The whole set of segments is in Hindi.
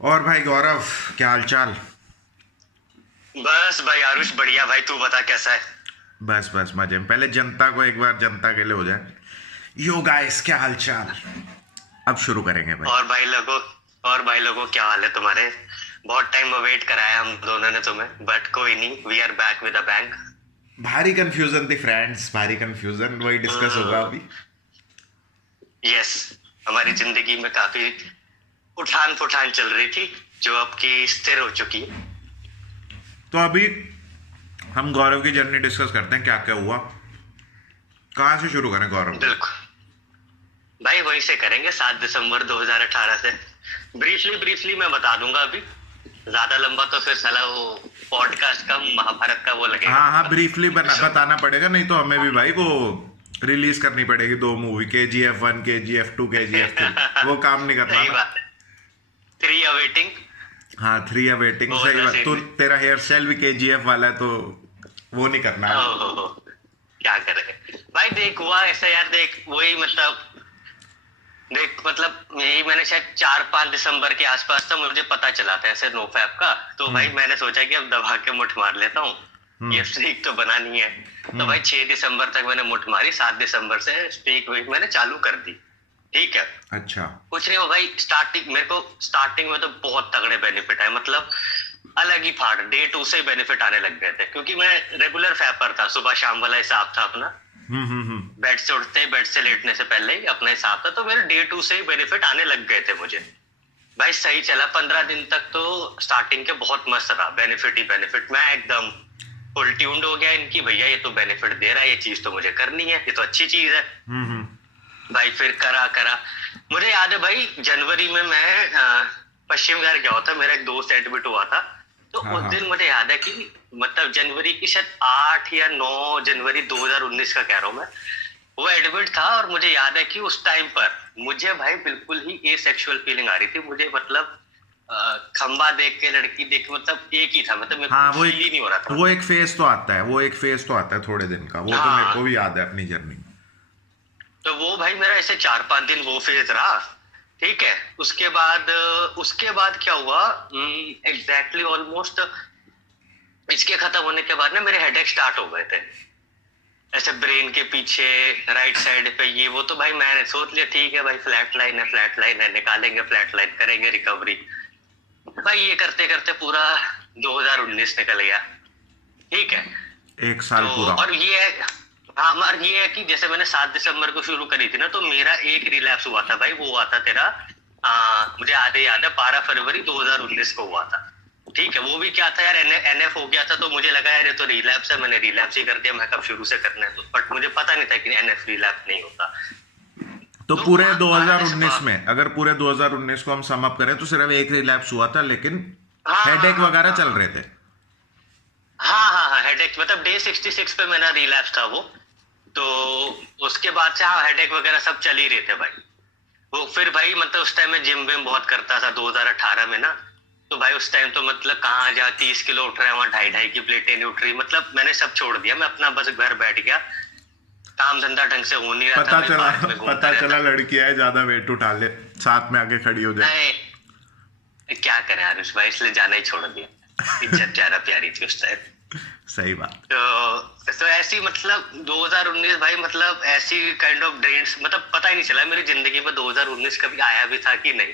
और भाई गौरव, क्या हाल चाल? बस भाई आरुष बढ़िया भाई। तू बता कैसा है। बस बस मजे में। पहले जनता को एक बार जनता के लिए हो जाए। यो गाइस, क्या हाल चाल? अब शुरू करेंगे भाई। और भाई लोगों और भाई लोगों क्या हाल है तुम्हारे। बहुत टाइम वेट कराया हम दोनों ने तुम्हें, बट कोई नहीं, we are back with a bang. भारी कंफ्यूजन थी फ्रेंड्स, भारी कंफ्यूजन, वही डिस्कस होगा अभी। यस। हमारी जिंदगी में काफी उठान पुठान चल रही थी, जो अब की स्थिर हो चुकी है। तो अभी हम गौरव की जर्नी डिस्कस करते हैं, क्या क्या हुआ। कहाँ से शुरू करें गौरव? बिल्कुल भाई, वहीं से करेंगे 7 दिसंबर 2018 से। ब्रीफली ब्रीफली मैं बता दूंगा अभी। ज्यादा लंबा तो फिर साला वो पॉडकास्ट का महाभारत का वो लगेगा। हाँ हाँ, ब्रीफली बताना पड़ेगा, नहीं तो हमें भी भाई वो रिलीज करनी पड़ेगी दो मूवी, KGF 1, KGF 2, KGF 3। वो काम नहीं करना सही ना। बात है। 3 अवेटिंग। हाँ, 3 वेटिंग, वो सही वाला बात। सीन तो भी। तेरा हेयर स्टाइल भी KGF वाला है, तो वो नहीं करना है। ओहो, क्या करे भाई। देख हुआ ऐसा यार, देख वही मतलब, देख मतलब यही मैंने शायद 4-5 दिसंबर के आसपास था, मुझे पता चला था ऐसे नो फैप का। तो भाई मैंने सोचा कि अब दबा के मुठ मार लेता हूँ, ये स्ट्रीक तो बना नहीं है। तो भाई 6 दिसंबर तक मैंने मुठ मारी, 7 दिसंबर से स्ट्रीक मैंने चालू कर दी। ठीक है। अच्छा। कुछ नहीं हो भाई, स्टार्टिंग मेरे को स्टार्टिंग में तो बहुत तगड़े बेनिफिट है, मतलब अलग ही फाड़। डे 2 से बेनिफिट आने लग गए थे, क्योंकि मैं रेगुलर फैपर था, सुबह शाम वाला हिसाब था अपना। बेड से उठते ही, बेड से लेटने से पहले ही अपना हिसाब था, तो मेरे डे 2 से ही बेनिफिट आने लग गए थे मुझे। भाई सही चला 15 दिन तक, तो स्टार्टिंग के बहुत मस्त रहा, बेनिफिट ही बेनिफिट। मैं एकदम फुल ट्यून्ड हो गया इनकी, भैया ये तो बेनिफिट दे रहा है, ये चीज तो मुझे करनी है, ये तो अच्छी चीज है। भाई फिर करा करा। मुझे याद है भाई, जनवरी में मैं पश्चिम घाट गया था, मेरा एक दोस्त एडमिट हुआ था। तो हाँ उस हाँ। दिन मुझे याद है कि मतलब जनवरी की शायद 8 या 9 जनवरी 2019 का कह रहा हूँ मैं, वो एडमिट था। और मुझे याद है कि उस टाइम पर मुझे भाई बिल्कुल ही ए सेक्सुअल फीलिंग आ रही थी मुझे, मतलब खंबा देख के, लड़की देख के, मतलब एक ही था, मतलब मेरे हाँ, को वो फील ही नहीं हो रहा एक था। वो एक फेज तो आता है, वो एक फेज तो आता है थोड़े दिन का, वो तो मेरे को हाँ, भी याद है अपनी जर्नी। तो वो भाई मेरा ऐसे 4-5 दिन वो फेज रहा। ठीक है। उसके बाद क्या हुआ, एग्जैक्टली ऑलमोस्ट इसके खत्म होने के बाद ना मेरे हेडेक स्टार्ट हो गए थे, ऐसे ब्रेन के पीछे, राइट साइड पे, ये वो। तो भाई मैंने सोच लिया ठीक है भाई, फ्लैट लाइन है, फ्लैट लाइन है, निकालेंगे फ्लैट लाइन, करेंगे रिकवरी। भाई ये करते करते पूरा 2019 निकल गया। ठीक है। एक साल तो पूरा। और ये है, हाँ, और ये है कि जैसे मैंने 7 दिसंबर को शुरू करी थी ना, तो मेरा एक रिलैप्स हुआ था भाई, वो हुआ था तेरा, मुझे आधे याद है, 12 फरवरी 2019 को हुआ था। ठीक है। वो भी क्या था यार, NF हो गया था, तो मुझे लगा यार ये तो रिलैप्स है, मैंने रिलैप्स ही कर दिया, मैं कब शुरू से करना है। तो बट मुझे पता नहीं था कि NF रिलैप्स नहीं होता। तो तो पूरे 2019 12 में, अगर पूरे 2019 को हम सम अप करें, तो सिर्फ एक रिलैप्स हुआ था, लेकिन हाँ हाँ हेडेक हाँ वगैरह हाँ चल हाँ रहे थे। हाँ हाँ हाँ, हेडेक मतलब डे 66 पे मेरा रिलैप्स था वो। तो उसके बाद से हाँ, हेडेक वगैरह सब चल ही रहे थे भाई। वो फिर भाई मतलब उस टाइम में जिम विम बहुत करता था 2018 में ना। तो भाई उस टाइम तो मतलब कहाँ, जहाँ 30 किलो उठ रहा है, वहां 2.5 की प्लेटें नहीं उठ रही, मतलब मैंने सब छोड़ दिया, मैं अपना बस घर बैठ गया। काम धंधा ढंग से हो नहीं रहा था पता भाई, चला पार्क में घूमता पता चला रहता। लड़की है, ज्यादा वेट उठा ले, साथ में आके खड़ी हो जाए। नहीं, क्या करें आरुष भाई, इसलिए जाना ही छोड़ दिया। इज्जत ज्यादा प्यारी थी उस टाइम। सही बात। तो ऐसी मतलब 2019 भाई, मतलब ऐसी काइंड ऑफ ड्रेन्स, मतलब पता ही नहीं चला मेरी जिंदगी में 2019 कभी आया भी था कि नहीं,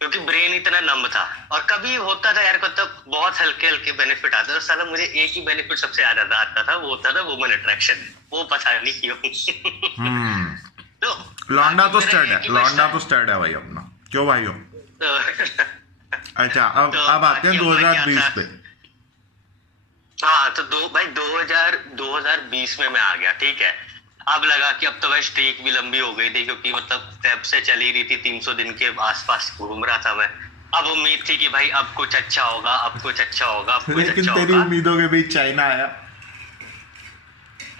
क्योंकि ब्रेन इतना नम था। और कभी होता था यार, मतलब बहुत हल्के हल्के बेनिफिट आते थे। साला मुझे एक ही बेनिफिट सबसे ज्यादा आता था, वो होता था वुमन अट्रैक्शन। वो पता नहीं क्यों। तो लौंडा बाकी तो मेरा स्टड ये है, कि लौंडा तो स्टड है भाई अपना। क्यों भाई हो? तो, अच्छा, अब तो अब आते बाकी हैं अपना क्या 2020 था। पे। हाँ, तो भाई 2020 में मैं आ गया। ठीक है। अब लगा कि अब तो भाई स्ट्रीक भी लंबी हो गई थी, क्योंकि मतलब फेब से चली रही थी, 300 दिन के आसपास घूम रहा था मैं। अब उम्मीद थी कि भाई अब कुछ अच्छा होगा, अब कुछ अच्छा होगा, अब कुछ लेकिन अच्छा तेरी होगा। उम्मीदों के बीच चाइना आया।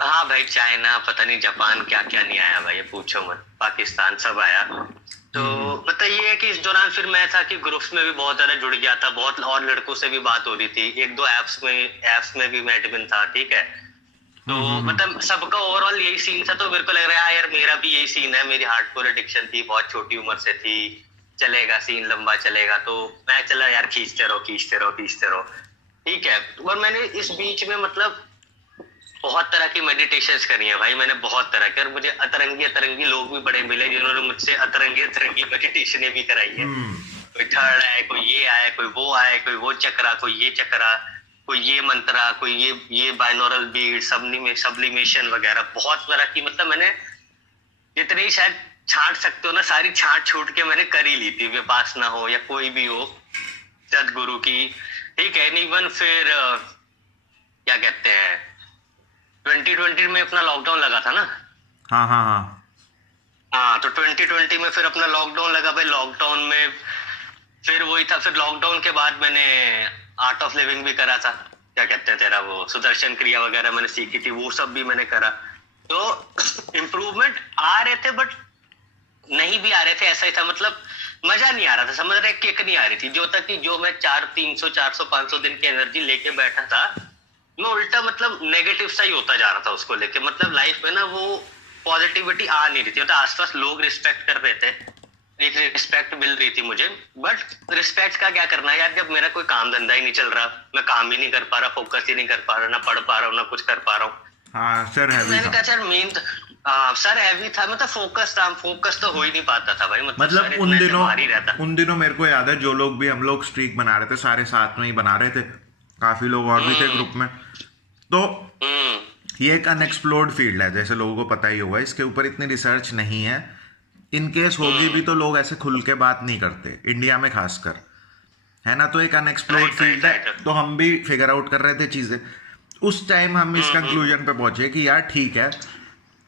हाँ भाई, चाइना, पता नहीं जापान, क्या क्या नहीं आया भाई, ये पूछो मत, पाकिस्तान सब आया। तो मतलब ये है कि इस दौरान फिर मैं था कि ग्रुप्स में भी बहुत ज्यादा जुड़ गया था, बहुत और लड़कों से भी बात हो रही थी, एक दो एप्स में भी मैं एडमिन था। ठीक है। तो मतलब सबका ओवरऑल यही सीन था, तो मेरे को लग रहा है यार मेरा भी यही सीन है, मेरी हार्डकोर एडिक्शन थी, बहुत छोटी उम्र से थी। चलेगा, सीन लंबा चलेगा, तो मैं चला यार खींचते रहो खींचते रहो खींचते रहो, ठीक है। और मैंने इस बीच में मतलब बहुत तरह की मेडिटेशंस करी है भाई, मैंने बहुत तरह के, और मुझे अतरंगी अतरंगी लोग भी बड़े मिले जिन्होंने मुझसे अतरंगी अतरंगी मेडिटेशनें भी कराई है। कोई थर्ड आए, कोई ये आए, कोई वो आए, कोई वो चक्रा, कोई ये चक्रा, कोई ये मंत्रा, कोई ये बाइनोरल बीट, सब्लिमेशन वगैरह, बहुत तरह की, मतलब मैंने जितनी शायद छांट सकते हो ना, सारी छांट छूट के मैंने कर ही ली थी, विपासना हो या कोई भी हो सदगुरु की, ठीक है। इवन फिर क्या कहते हैं 2020 में अपना लॉकडाउन लगा था ना। हाँ हाँ हाँ हाँ, तो 2020 में फिर अपना लॉकडाउन लगा भाई, लॉकडाउन में फिर वही था, फिर लॉकडाउन के बाद मैंने आर्ट ऑफ लिविंग भी करा था, क्या कहते हैं तेरा वो सुदर्शन क्रिया वगैरह मैंने सीखी थी, वो सब भी मैंने करा। तो इम्प्रूवमेंट आ रहे थे बट नहीं भी आ रहे थे, ऐसा ही था, मतलब मजा नहीं आ रहा था, समझ रहे, किक नहीं आ रही थी, जो तक कि जो मैं 300 400 500 दिन की एनर्जी लेके बैठा था, मैं उल्टा मतलब नेगेटिव सा ही होता जा रहा था उसको लेके, मतलब लाइफ में ना वो पॉजिटिविटी आ नहीं रही थी, मतलब आसपास लोग रिस्पेक्ट कर रहे थे, एक रिस्पेक्ट मिल रही थी मुझे, बट रिस्पेक्ट का क्या करना है यार, जब मेरा कोई काम धंधा ही नहीं चल रहा, मैं काम ही नहीं कर पा रहा, फोकस ही नहीं कर पा रहा, ना पढ़ पा रहा हूँ, ना कुछ कर पा रहा हूँ। हाँ, सर हैवी मैंने था। कहा यार मेन सर हैवी था, मतलब फोकस तो हो ही नहीं पाता था भाई, मतलब सर उन इतने से दिनों भारी रहता। मेरे को याद है, जो लोग भी हम लोग स्ट्रीक बना रहे थे सारे साथ में ही बना रहे थे, काफी लोग और भी थे ग्रुप में। तो ये एक अनएक्सप्लोर्ड फील्ड है, जैसे लोगों को पता ही होगा, इसके ऊपर इतनी रिसर्च नहीं है, इन केस होगी भी तो लोग ऐसे खुल के बात नहीं करते, इंडिया में खासकर, है ना। तो एक अनएक्सप्लोर्ड फील्ड है, तो हम भी फिगर आउट कर रहे थे चीजें। उस टाइम हम इस कंक्लूजन पे पहुंचे कि यार ठीक है,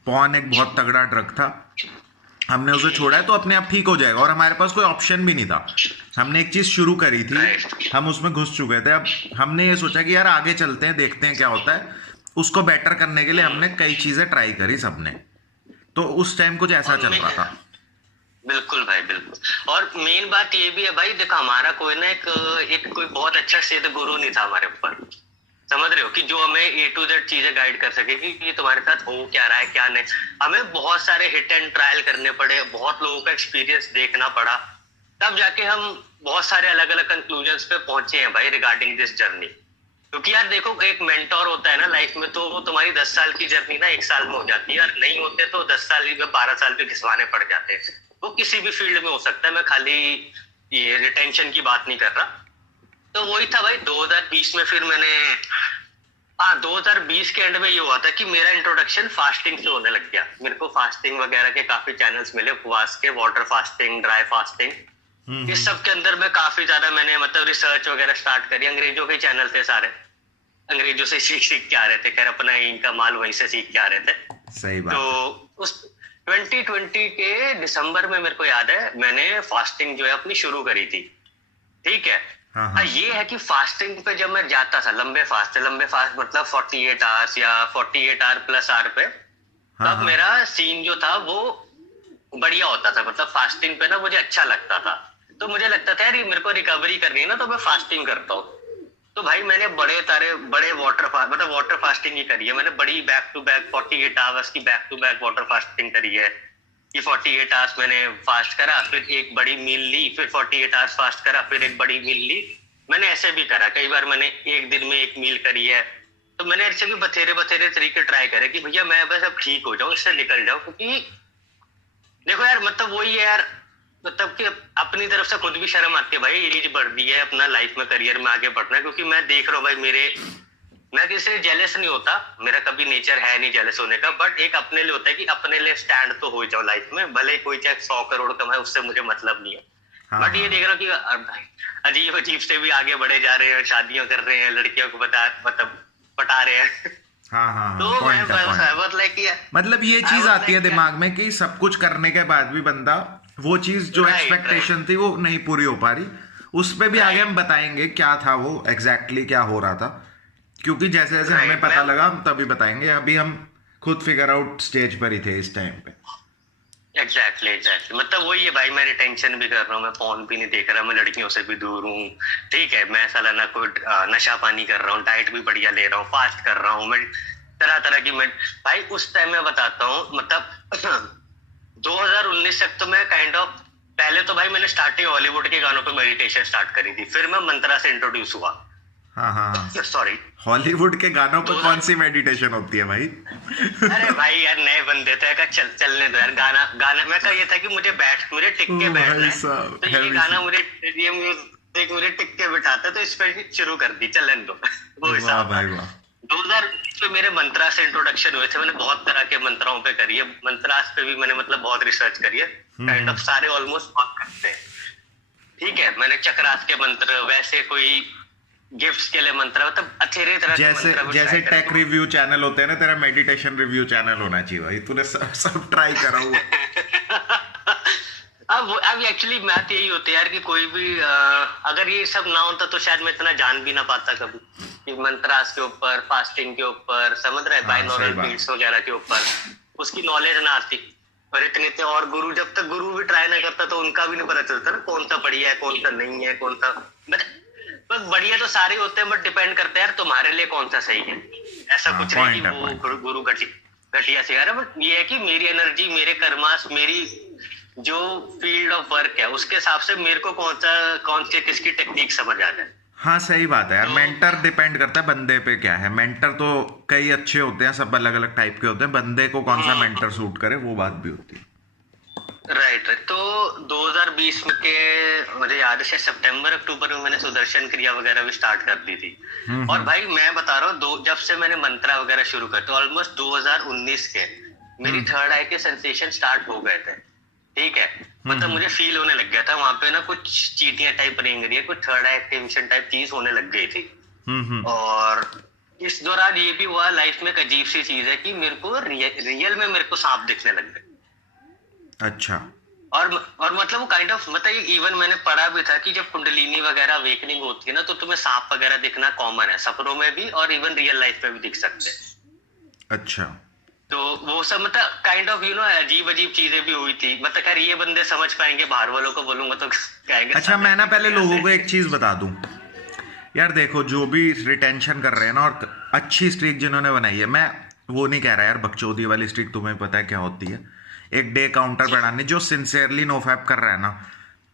पॉर्न एक बहुत तगड़ा ड्रग था, हमने उसे छोड़ा है तो अपने आप ठीक हो जाएगा, और हमारे पास कोई ऑप्शन भी नहीं था, हमने एक चीज शुरू करी थी, हम उसमें घुस चुके थे, अब हमने ये सोचा कि यार आगे चलते हैं, देखते हैं क्या होता है, उसको बेटर करने के लिए हमने कई चीजें ट्राई करी सबने। तो उस टाइम कुछ ऐसा चल रहा था। बिल्कुल भाई बिल्कुल, और मेन बात ये भी है भाई, देखो हमारा कोई ना एक कोई बहुत अच्छा सिद्ध गुरु नहीं था हमारे ऊपर, समझ रहे हो, कि जो हमें A to Z चीजें गाइड कर सके कि ये तुम्हारे साथ हो क्या रहा है क्या नहीं। हमें बहुत सारे हिट एंड ट्रायल करने पड़े, बहुत लोगों का एक्सपीरियंस देखना पड़ा, तब जाके हम बहुत सारे अलग अलग कंक्लूजन्स पे पहुंचे हैं भाई रिगार्डिंग दिस जर्नी। क्योंकि यार देखो, एक मेंटोर होता है ना लाइफ में, तो वो तुम्हारी 10 साल की जर्नी ना 1 साल में हो जाती है, और नहीं होते तो 10 साल में 12 साल पे घिसवाने पड़ जाते हैं। वो किसी भी फील्ड में हो सकता है, मैं खाली ये रिटेंशन की बात नहीं कर रहा। तो वही था भाई 2020 में, फिर मैंने 2020 के एंड में ये हुआ था कि मेरा इंट्रोडक्शन फास्टिंग से होने लग गया। मेरे को फास्टिंग वगैरह के काफी चैनल्स मिले, उपवास के, वाटर फास्टिंग, ड्राई फास्टिंग, इस सब के अंदर मैं काफी ज्यादा मैंने मतलब रिसर्च वगैरह स्टार्ट करी। अंग्रेजों के चैनल थे सारे, अंग्रेजों से सीख के आ रहे थे, खैर अपना इनका माल वहीं से सीख के आ रहे थे। सही बात। तो उस 2020 के दिसंबर में मेरे को याद है मैंने फास्टिंग जो है अपनी शुरू करी थी, ठीक है। हाँ। ये है कि फास्टिंग पे जब मैं जाता था, लंबे फास्ट मतलब 48 आवर्स या 48 आवर प्लस आवर पे, तब मेरा सीन जो था वो बढ़िया होता था, मतलब फास्टिंग पे ना मुझे अच्छा लगता था। तो मुझे लगता था यार मेरे को रिकवरी करनी है ना, तो मैं फास्टिंग करता हूँ। तो भाई मैंने बड़े वाटर फास्टिंग ही करी है मैंने, बड़ी बैक टू बैक 48 आवर्स की back to back water fasting करी है। ये 48 आवर्स मैंने फास्ट करा, फिर एक बड़ी मील ली, फिर 48 आवर्स फास्ट करा, फिर एक बड़ी मील ली। मैंने ऐसे भी करा, कई बार मैंने एक दिन में एक मील करी है। तो मैंने ऐसे भी बथेरे तरीके ट्राई करे कि भैया मैं बस अब ठीक हो जाऊं, इससे निकल जाऊं। क्योंकि देखो यार, मतलब वही है यार, मतलब कि अपनी तरफ से खुद भी शर्म आती है भाई, एज बढ़ती है, अपना लाइफ में करियर में आगे बढ़ना है। क्योंकि मैं देख रहा हूँ भाई, मैं किसी से जेलस नहीं होता, मेरा कभी नेचर है नहीं जेलस होने का, बट एक अपने लिए होता है कि अपने लिए स्टैंड तो हो जाओ लाइफ में, भले कोई चाहे 100 करोड़ कमाए, उससे मुझे मतलब नहीं है। बट ये देख रहा हूँ कि अजीब से भी आगे बढ़े जा रहे हैं, शादियां कर रहे हैं, लड़कियों को पटा रहे हैं। तो मैं मतलब ये चीज आती है दिमाग में कि सब कुछ करने के बाद भी बंदा वो चीज जो एक्सपेक्टेशन थी वो नहीं पूरी हो पा रही। उस पे भी आगे हम बताएंगे क्या था वो एग्जैक्टली क्या हो रहा था, क्योंकि जैसे जैसे हमें पता लगा हम तभी बताएंगे। अभी हम खुद फिगर आउट स्टेज पर ही थे इस टाइम पे। एग्जैक्टली मतलब वही है भाई, मैं रिटेंशन भी कर रहा हूँ, मैं फोन भी नहीं देख रहा, मैं लड़कियों से भी दूर हूँ, ठीक है। मैं सालाना कोई नशा पानी कर रहा हूँ, डाइट भी बढ़िया ले रहा हूँ, फास्ट कर रहा हूँ, मैं तरह की भाई उस टाइम मैं बताता हूँ, मतलब 2019 तक तो मैं काइंड ऑफ पहले तो भाई मैंने स्टार्टिंग हॉलीवुड के गानों पे मेडिटेशन स्टार्ट करी थी, फिर मैं मंत्रा से इंट्रोड्यूस हुआ। हाँ हाँ, सॉरी, हॉलीवुड के गानों पर कौन सी मेडिटेशन होती है भाई? अरे भाई यार नए बंदे थे, का चलने दो यार। गाना गाना मैं का ये था कि मुझे टिक के बैठना है, तो ये गाना ये म्यूजिक मुझे टिक के बिठाता, तो इस पे शुरू कर दी, चलने दो। वो हिसाब भाई वाह। 2020 में मेरे मंत्रा से इंट्रोडक्शन हुए थे। मैंने बहुत तरह के मंत्राओं पे करी है, मंत्रास पे भी मैंने मतलब बहुत रिसर्च करी है, काइंड ऑफ सारे ऑलमोस्ट बात करते हैं। ठीक है, मैंने चक्रास के मंत्र, वैसे कोई गिफ्ट्स के लिए मंत्र, मतलब अच्छे तरह जैसे जैसे टेक रिव्यू चैनल होते हैं ना, तेरा मेडिटेशन रिव्यू चैनल होना चाहिए भाई, तूने सब ट्राई करा हुआ। अब एक्चुअली मैथ यही होती है यार कि कोई भी अगर ये सब ना होता तो शायद मैं इतना जान भी ना पाता कभी, कि मंत्रास के ऊपर, फास्टिंग के ऊपर, समझ रहे, बाइनोरल बीट्स वगैरह के ऊपर उसकी नॉलेज ना आती। और इतने थे, और गुरु, जब तक गुरु भी ट्राई ना करता तो उनका भी नहीं पता चलता ना कौन सा बढ़िया है कौन सा नहीं है, कौन सा बस बढ़िया तो सारे होते हैं, बट डिपेंड करते हैं यार तुम्हारे लिए कौन सा सही है। ऐसा कुछ नहीं कि वो गुरु घटिया सिखा रहा है, बट ये है कि मेरी एनर्जी, मेरे कर्मास, मेरी जो फील्ड ऑफ वर्क है उसके हिसाब से मेरे को कौन सी किसकी टेक्निक समझ आ जाए। हाँ सही बात है यार, मेंटर डिपेंड करता है बंदे पे क्या है। मेंटर तो कई अच्छे होते हैं, सब अलग अलग टाइप के होते हैं, बंदे को कौन सा मेंटर सूट करे वो बात भी होती है। राइट। तो 2020 में के मुझे याद है सितंबर अक्टूबर में मैंने सुदर्शन क्रिया वगैरह भी स्टार्ट कर दी थी। और भाई मैं बता रहा हूँ, जब से मैंने मंत्रा वगैरह शुरू कर, तो ऑलमोस्ट 2019 के मेरी थर्ड आई के सेंसेशन स्टार्ट हो गए थे। ठीक है, मतलब मुझे फील होने लग गया था वहां पे ना कुछ चीटियां टाइप रेंग रही है, कुछ थर्ड आई एक्टिवेशन टाइप चीज होने लग गई थी। और इस दौरान ये भी हुआ लाइफ में, एक अजीब सी चीज है कि मेरे को रियल में मेरे को सांप दिखने लग गए। अच्छा। और मतलब वो काइंड ऑफ, मतलब इवन मैंने पढ़ा भी था कि जब कुंडलिनी वगैरह अवेकनिंग होती है ना, तो तुम्हें सांप वगैरह दिखना कॉमन है, सपनों में भी और इवन रियल लाइफ में भी दिख सकते हैं। अच्छा। तो वो सब मतलब काइंड ऑफ अजीब अजीब चीजें भी हुई थी। मतलब खैर ये बंदे समझ पाएंगे, बाहर वालों को बोलूंगा तो कहेंगे। अच्छा, मैं ना पहले लोगों को एक चीज बता दूं यार, देखो जो भी रिटेंशन कर रहे हैं ना और अच्छी स्ट्रीक जिन्होंने बनाई है, मैं वो नहीं कह रहा यार बकचोदी वाली स्ट्रीक तुम्हें पता है क्या होती है, एक डे काउंटर बढ़ाने। जो सिंसियरली नोफैप कर रहा है ना,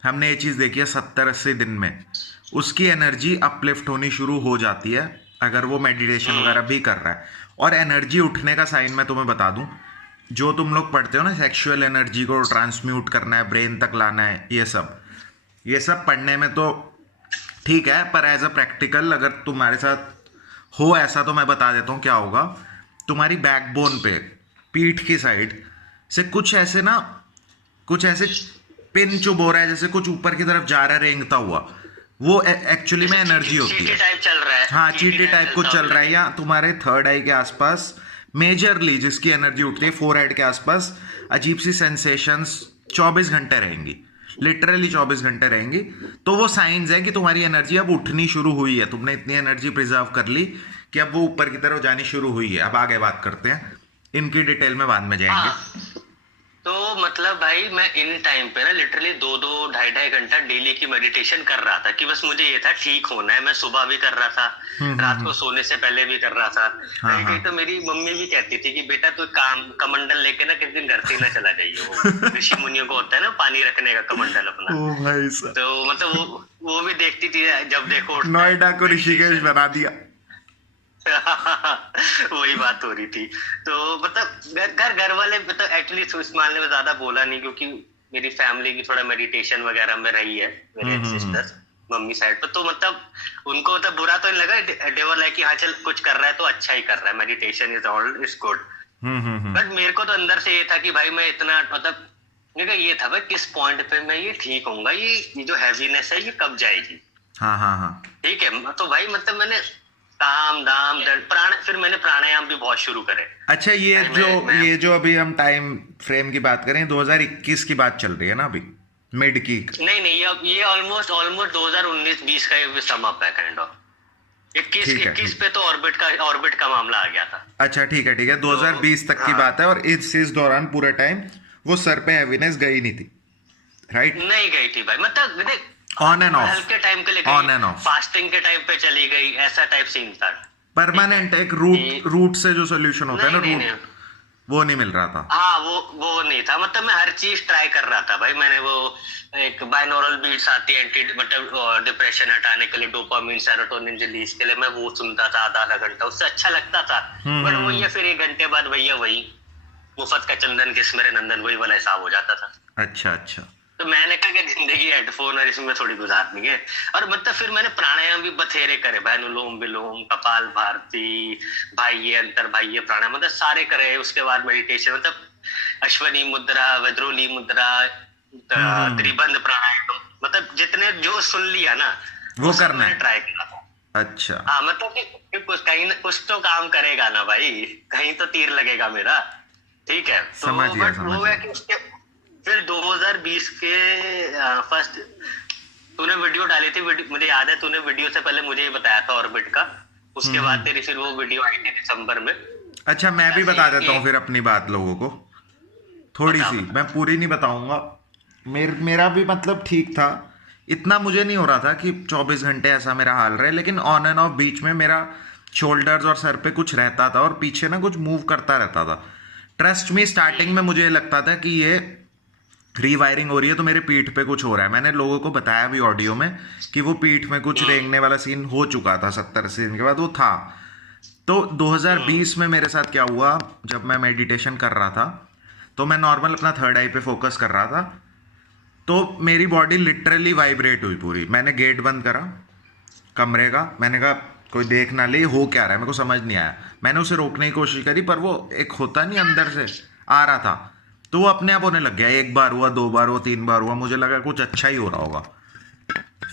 हमने ये चीज़ देखी है 70-80 दिन में उसकी एनर्जी अपलिफ्ट होनी शुरू हो जाती है अगर वो मेडिटेशन वगैरह भी कर रहा है। और एनर्जी उठने का साइन मैं तुम्हें बता दूं, जो तुम लोग पढ़ते हो ना, सेक्सुअल एनर्जी को ट्रांसम्यूट करना है, ब्रेन तक लाना है, ये सब पढ़ने में तो ठीक है, पर एज अ प्रैक्टिकल अगर तुम्हारे साथ हो ऐसा, तो मैं बता देता हूँ क्या होगा। तुम्हारी बैकबोन पे, पीठ की साइड से कुछ ऐसे पिन चुभ हो रहा है, जैसे कुछ ऊपर की तरफ जा रहा है रेंगता हुआ, वो एक्चुअली में एनर्जी होती है। टाइप चल रहा है। हाँ, चीटी टाइप कुछ चल रहा है, या तुम्हारे थर्ड आई के आसपास मेजरली जिसकी एनर्जी उठती है, फोर हेड के आसपास अजीब सी सेंसेशंस 24 घंटे रहेंगी, लिटरली 24 घंटे रहेंगी। तो वो साइंस है कि तुम्हारी एनर्जी अब उठनी शुरू हुई है, तुमने इतनी एनर्जी प्रिजर्व कर ली कि अब वो ऊपर की तरफ जानी शुरू हुई है। अब आगे बात करते हैं, इनकी डिटेल में बाद में जाएंगे। तो मतलब भाई मैं इन टाइम पे ना लिटरली 2-2, 2.5 घंटा डेली की मेडिटेशन कर रहा था, कि बस मुझे ये था ठीक होना है। मैं सुबह भी कर रहा था, रात को सोने से पहले भी कर रहा था। कहीं तो मेरी मम्मी भी कहती थी कि बेटा तू कमंडल लेके ना किस दिन घर से ना चला जाइए, वो ऋषि मुनियों को होता है ना पानी रखने का कमंडल अपना। ओ भाई साहब। तो मतलब वो भी देखती थी, जब देखो नोएडा को ऋषिकेश बना दिया। वही बात हो रही थी। तो मतलब घर वाले मतलब एक्चुअली इस मामले में ज्यादा बोला नहीं, क्योंकि मेरी फैमिली की थोड़ा मेडिटेशन वगैरह में रही है, मेरे सिस्टर्स मम्मी साइड पर। तो मतलब उनको तो बुरा तो नहीं लगा, डेवल है कि हाँ चल कुछ कर रहा है तो अच्छा ही कर रहा है, meditation is all is good. But मेरे को तो अंदर से ये था कि भाई मैं इतना मतलब मेरा ये था भाई किस पॉइंट पे मैं ये ठीक होऊंगा, ये जो हैवीनेस है ये कब जाएगी। हाँ। ठीक है, तो भाई मतलब मैंने काम दाम फिर मैंने प्राणायाम भी बहुत शुरू करे। अच्छा, ये जो अभी हम टाइम फ्रेम की बात करें, 2021 की बात चल रही है ना अभी, मिड की? नहीं, ये ऑलमोस्ट 2019-20 का ये सम अप है काइंड ऑफ। 21 पे तो ऑर्बिट का मामला आ गया था। अच्छा ठीक है, 2020 तक की बात है। और इस दौरान पूरे टाइम वो सर पे हैवीनेस गई नहीं थी, राइट? नहीं गई थी भाई, मतलब ऑन एंड ऑफ, हल्के टाइम के लिए ऑन एंड ऑफ, फास्टिंग के टाइम पे चली गई, ऐसा टाइप सीन था। परमानेंट एक रूट से जो सोल्यूशन होता है ना, रूट वो नहीं मिल रहा था। हाँ वो नहीं था, मतलब मैं हर चीज ट्राई कर रहा था भाई। मैंने वो एक बाइनोरल बीट्स आती है एंटी मतलब डिप्रेशन हटाने के लिए, डोपामिन सेरोटोनिन रिलीज के लिए, मैं वो सुनता था आधा आधा घंटा, उससे अच्छा लगता था। बट वही है, फिर 1 घंटे बाद भैया वही मुफ्त का चंदन किस मेरे नंदन, वही वाला हिसाब हो जाता था। अच्छा अच्छा। तो मैंने कहा कि जिंदगी हेडफोन और इसमें थोड़ी गुजारनी है। और मतलब फिर मैंने प्राणायाम भी बथेरे करे भाई, अनुलोम विलोम, कपाल भारती, भाई ये अंतर, भाई ये प्राणायाम, मतलब सारे करे। उसके बाद मेडिटेशन, मतलब अश्वनी मुद्रा, वज्रोली मुद्रा, त्रिबंध प्राणायाम, मतलब जितने जो सुन लिया ना वो सब करना मैंने है। ट्राई किया था। अच्छा। हाँ मतलब कि कुछ कहीं कुछ तो काम करेगा ना भाई, कहीं तो तीर लगेगा मेरा। ठीक है, तो समझ गया बट समझ वो है गया। कि उसके फिर 2020 के फर्स्ट तूने वीडियो डाली थी, मुझे याद है, तूने वीडियो से पहले मुझे ही बताया था ऑर्बिट का। उसके बाद तेरी फिर वो वीडियो आई थी दिसंबर में। अच्छा, मैं भी बता देता हूँ एक फिर अपनी बात लोगों को, थोड़ी बता सी, बता। मैं पूरी नहीं बताऊंगा। मेरा भी मतलब ठीक था, इतना मुझे नहीं हो रहा था कि 24 घंटे ऐसा मेरा हाल रहे, लेकिन ऑन एंड ऑफ बीच में मेरा शोल्डर्स और सर पे कुछ रहता था और पीछे ना कुछ मूव करता रहता था। ट्रस्ट में स्टार्टिंग में मुझे लगता था कि ये रीवायरिंग हो रही है, तो मेरे पीठ पे कुछ हो रहा है। मैंने लोगों को बताया भी ऑडियो में कि वो पीठ में कुछ रेंगने वाला सीन हो चुका था, 70-80 दिन के बाद वो था। तो 2020 में मेरे साथ क्या हुआ, जब मैं मेडिटेशन कर रहा था तो मैं नॉर्मल अपना थर्ड आई पे फोकस कर रहा था, तो मेरी बॉडी लिटरली वाइब्रेट हुई पूरी। मैंने गेट बंद करा कमरे का, मैंने कहा कोई देख ना ले, हो क्या रहा है, मेरे को समझ नहीं आया। मैंने उसे रोकने की कोशिश करी, पर वो एक होता नहीं अंदर से आ रहा था, तो वो अपने आप होने लग गया। 1 बार हुआ, 2 बार हुआ, 3 बार हुआ, मुझे लगा कुछ अच्छा ही हो रहा होगा।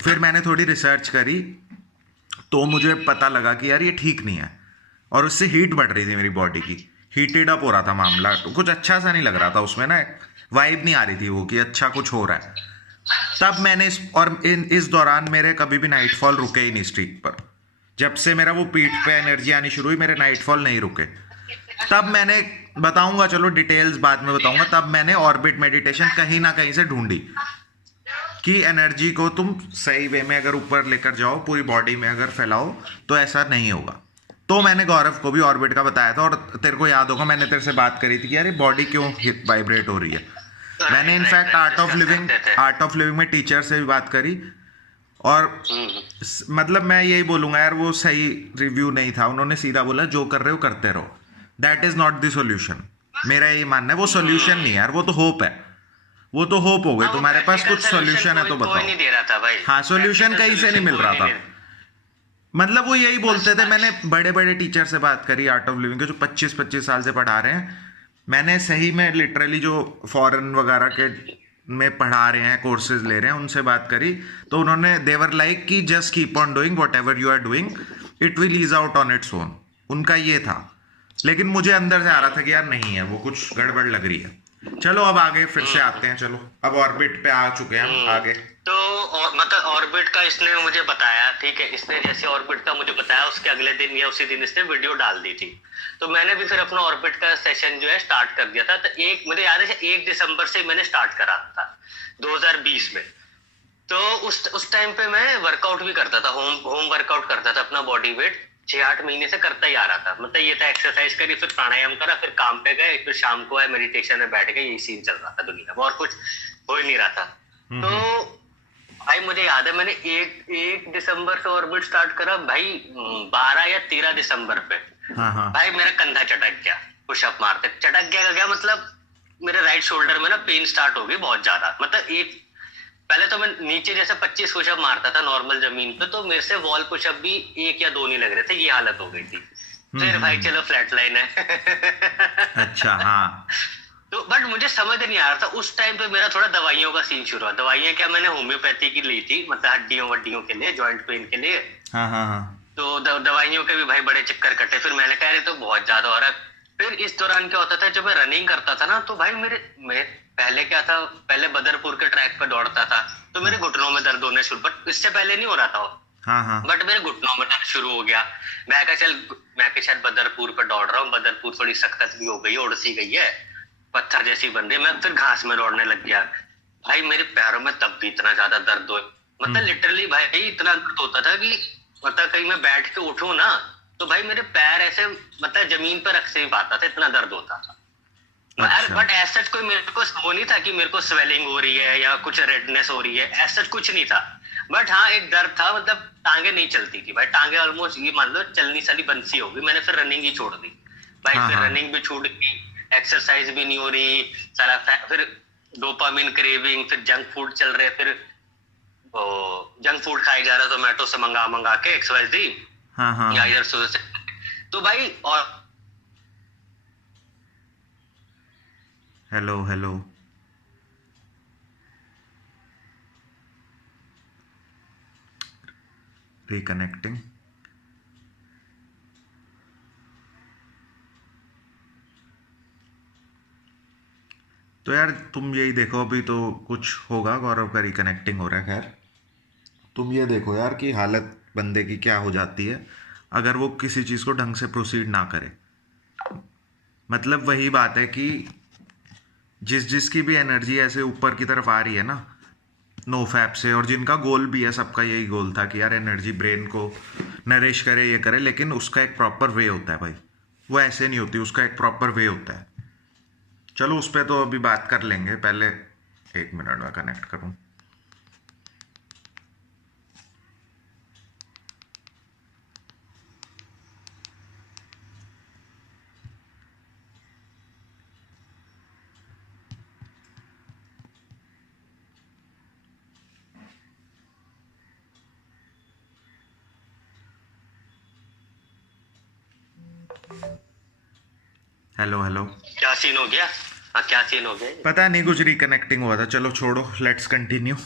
फिर मैंने थोड़ी रिसर्च करी, तो मुझे पता लगा कि यार ये ठीक नहीं है, और उससे हीट बढ़ रही थी मेरी बॉडी की, हीटेड अप हो रहा था मामला, तो कुछ अच्छा सा नहीं लग रहा था उसमें ना, वाइब नहीं आ रही थी वो कि अच्छा कुछ हो रहा है। तब मैंने इस दौरान मेरे कभी भी नाइटफॉल रुके ही नहीं स्ट्रीक पर। जब से मेरा वो पीठ पे एनर्जी आनी शुरू हुई, मेरे नाइटफॉल नहीं रुके। तब मैंने, बताऊंगा चलो डिटेल्स बाद में बताऊंगा, तब मैंने ऑर्बिट मेडिटेशन कहीं ना कहीं से ढूंढी कि एनर्जी को तुम सही वे में अगर ऊपर लेकर जाओ, पूरी बॉडी में अगर फैलाओ, तो ऐसा नहीं होगा। तो मैंने गौरव को भी ऑर्बिट का बताया था, और तेरे को याद होगा मैंने तेरे से बात करी थी कि यार ये बॉडी क्यों वाइब्रेट हो रही है। मैंने इनफैक्ट आर्ट ऑफ लिविंग में टीचर से भी बात करी, और मतलब मैं यही बोलूंगा यार, वो सही रिव्यू नहीं था। उन्होंने सीधा बोला जो कर रहे हो करते रहो, that is not the solution. मेरा यही मानना है, वो सॉल्यूशन नहीं है यार, वो तो होप है। वो तो होप हो गई, तुम्हारे पास कुछ सॉल्यूशन है तो कोई बताओ। नहीं दे रहा था भाई, हाँ, सॉल्यूशन कहीं से नहीं मिल रहा था। मतलब वो यही बोलते थे, मैंने बड़े बड़े टीचर से बात करी आर्ट ऑफ लिविंग के, जो 25-25 साल से पढ़ा रहे हैं। मैंने सही में लिटरली जो फॉरेन वगैरह के में पढ़ा रहे हैं, कोर्सेज ले रहे हैं, उनसे बात करी, तो उन्होंने देवर लाइक कि just keep on doing whatever you are doing, it will ease out on its own. उनका ये था, लेकिन मुझे अंदर से आ रहा था कि यार नहीं है, वो कुछ गड़बड़ लग रही है। चलो अब आगे फिर से आते हैं, चलो अब ऑर्बिट पे आ चुके हैं हम आगे। तो मतलब ऑर्बिट का इसने मुझे बताया, ठीक है, इसने जैसे ऑर्बिट का मुझे बताया, उसके अगले दिन या उसी दिन इसने वीडियो डाल दी थी। तो मैंने भी फिर अपना ऑर्बिट का सेशन जो है स्टार्ट कर दिया था। तो मुझे याद है 1 दिसंबर से मैंने स्टार्ट करा था 2020 में। तो उस टाइम पे मैं वर्कआउट भी करता था, होम वर्कआउट करता था, अपना बॉडी वेट 6-8 महीने से करता ही आ रहा था। मतलब ये था, एक्सरसाइज करी, फिर प्राणायाम करा, फिर काम पे गए, फिर शाम को आए, मेडिटेशन में बैठ गए, यही सीन चल रहा था दुनिया में, और कुछ हो ही नहीं रहा था। तो भाई मुझे याद है मैंने 1 दिसंबर से ऑर्बिट स्टार्ट करा भाई, 12 या 13 दिसंबर पे भाई मेरा कंधा चटक गया, पुशअप मारते चटक गया मतलब मेरे राइट शोल्डर में ना पेन स्टार्ट हो गई बहुत ज्यादा। मतलब पहले तो मैं नीचे जैसे 25 पुशअप मारता था नॉर्मल जमीन पे, तो मेरे से वॉल पुशअप भी 1 या 2 नहीं लग रहे थे, ये हालत हो गई थी। फिर भाई चलो फ्लैट लाइन है। अच्छा हाँ। तो बट मुझे समझ नहीं आ रहा था उस टाइम पे, मेरा थोड़ा दवाइयों का सीन शुरू हुआ। दवाइयां क्या, मैंने होम्योपैथी की ली थी, मतलब हड्डियों के लिए, जॉइंट पेन के लिए। हाँ हाँ हाँ। तो दवाइयों के भी भाई बड़े चक्कर कटे। फिर मैंने कहा तो बहुत ज्यादा हो रहा है। फिर इस दौरान क्या होता था, जब मैं रनिंग करता था ना, तो भाई मैं पहले क्या था, पहले बदरपुर के ट्रैक पे दौड़ता था, तो मेरे घुटनों में दर्द होने शुरू, बट इससे पहले नहीं हो रहा था। हाँ हाँ। बट मेरे घुटनों में दर्द शुरू हो गया। मैं कहा शायद बदरपुर पे दौड़ रहा हूँ, बदरपुर थोड़ी सख्त भी हो गई, उड़ सी गई है, पत्थर जैसी बन रही है। मैं फिर घास में दौड़ने लग गया भाई, मेरे पैरों में तब भी इतना ज्यादा दर्द हो, मतलब लिटरली भाई इतना दर्द होता था कि मतलब कहीं मैं बैठ के उठूं ना, तो भाई मेरे पैर ऐसे मतलब जमीन पर रख से नहीं पाता था, इतना दर्द होता था। अच्छा। बट ऐसा कोई मेरे को वो नहीं था कि मेरे को स्वेलिंग हो रही है या कुछ रेडनेस हो रही है, ऐसा कुछ नहीं था। बट हाँ एक दर्द था, मतलब टांगे नहीं चलती थी भाई, टांगे ऑलमोस्ट ये मान लो चलनी साली बंद सी हो गई। मैंने फिर रनिंग ही छोड़ दी भाई, हाँ फिर हाँ। रनिंग भी छूट गई, एक्सरसाइज भी नहीं हो रही सारा, फिर डोपामिन क्रेविंग, फिर जंक फूड चल रहे, फिर जंक फूड खाए जा रहा जोमेटो से मंगा मंगा के XYZ, हाँ हाँ। या इधर से। तो भाई और हेलो हेलो। रिकनेक्टिंग। तो यार तुम यही देखो, अभी तो कुछ होगा, गौरव का रिकनेक्टिंग हो रहा है। खैर तुम ये देखो यार कि हालत बंदे की क्या हो जाती है अगर वो किसी चीज़ को ढंग से प्रोसीड ना करे। मतलब वही बात है कि जिसकी भी एनर्जी ऐसे ऊपर की तरफ आ रही है ना, नो फैप से, और जिनका गोल भी है, सबका यही गोल था कि यार एनर्जी ब्रेन को नरिश करे, ये करे, लेकिन उसका एक प्रॉपर वे होता है भाई, वो ऐसे नहीं होती, उसका एक प्रॉपर वे होता है। चलो उस पर तो अभी बात कर लेंगे, पहले 1 मिनट में कनेक्ट करूं। Hello hello. क्या सीन हो गया? हाँ क्या सीन हो गया? पता नहीं, कुछ रिकनेक्टिंग हुआ था। चलो छोड़ो, लेट्स कंटिन्यू।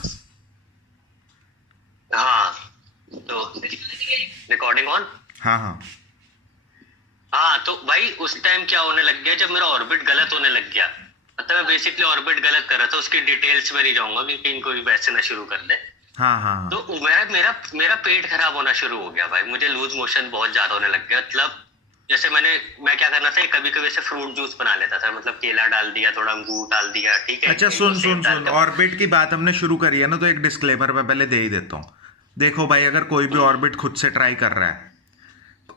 हाँ तो रिकॉर्डिंग ऑन। हाँ हाँ। हाँ तो भाई उस टाइम क्या होने लग गया, जब मेरा ऑर्बिट गलत होने लग गया, मतलब मैं बेसिकली ऑर्बिट गलत कर रहा था, उसकी डिटेल्स में नहीं जाऊंगा क्योंकि इनको भी वैसे ना शुरू कर दे। हाँ हाँ। तो मेरा मेरा मेरा पेट खराब होना शुरू हो गया भाई, मुझे लूज मोशन बहुत ज्यादा होने लग गया। मतलब जैसे मैं क्या करना था, कभी कभी ऐसे फ्रूट जूस बना लेता था, मतलब केला डाल दिया, थोड़ा अंगूर डाल दिया, ठीक है। अच्छा सुन सुन सुन, ऑर्बिट की बात हमने शुरू करी है ना, तो एक डिस्क्लेमर मैं पहले दे ही देता हूँ। देखो भाई, अगर कोई भी ऑर्बिट खुद से ट्राई कर रहा है,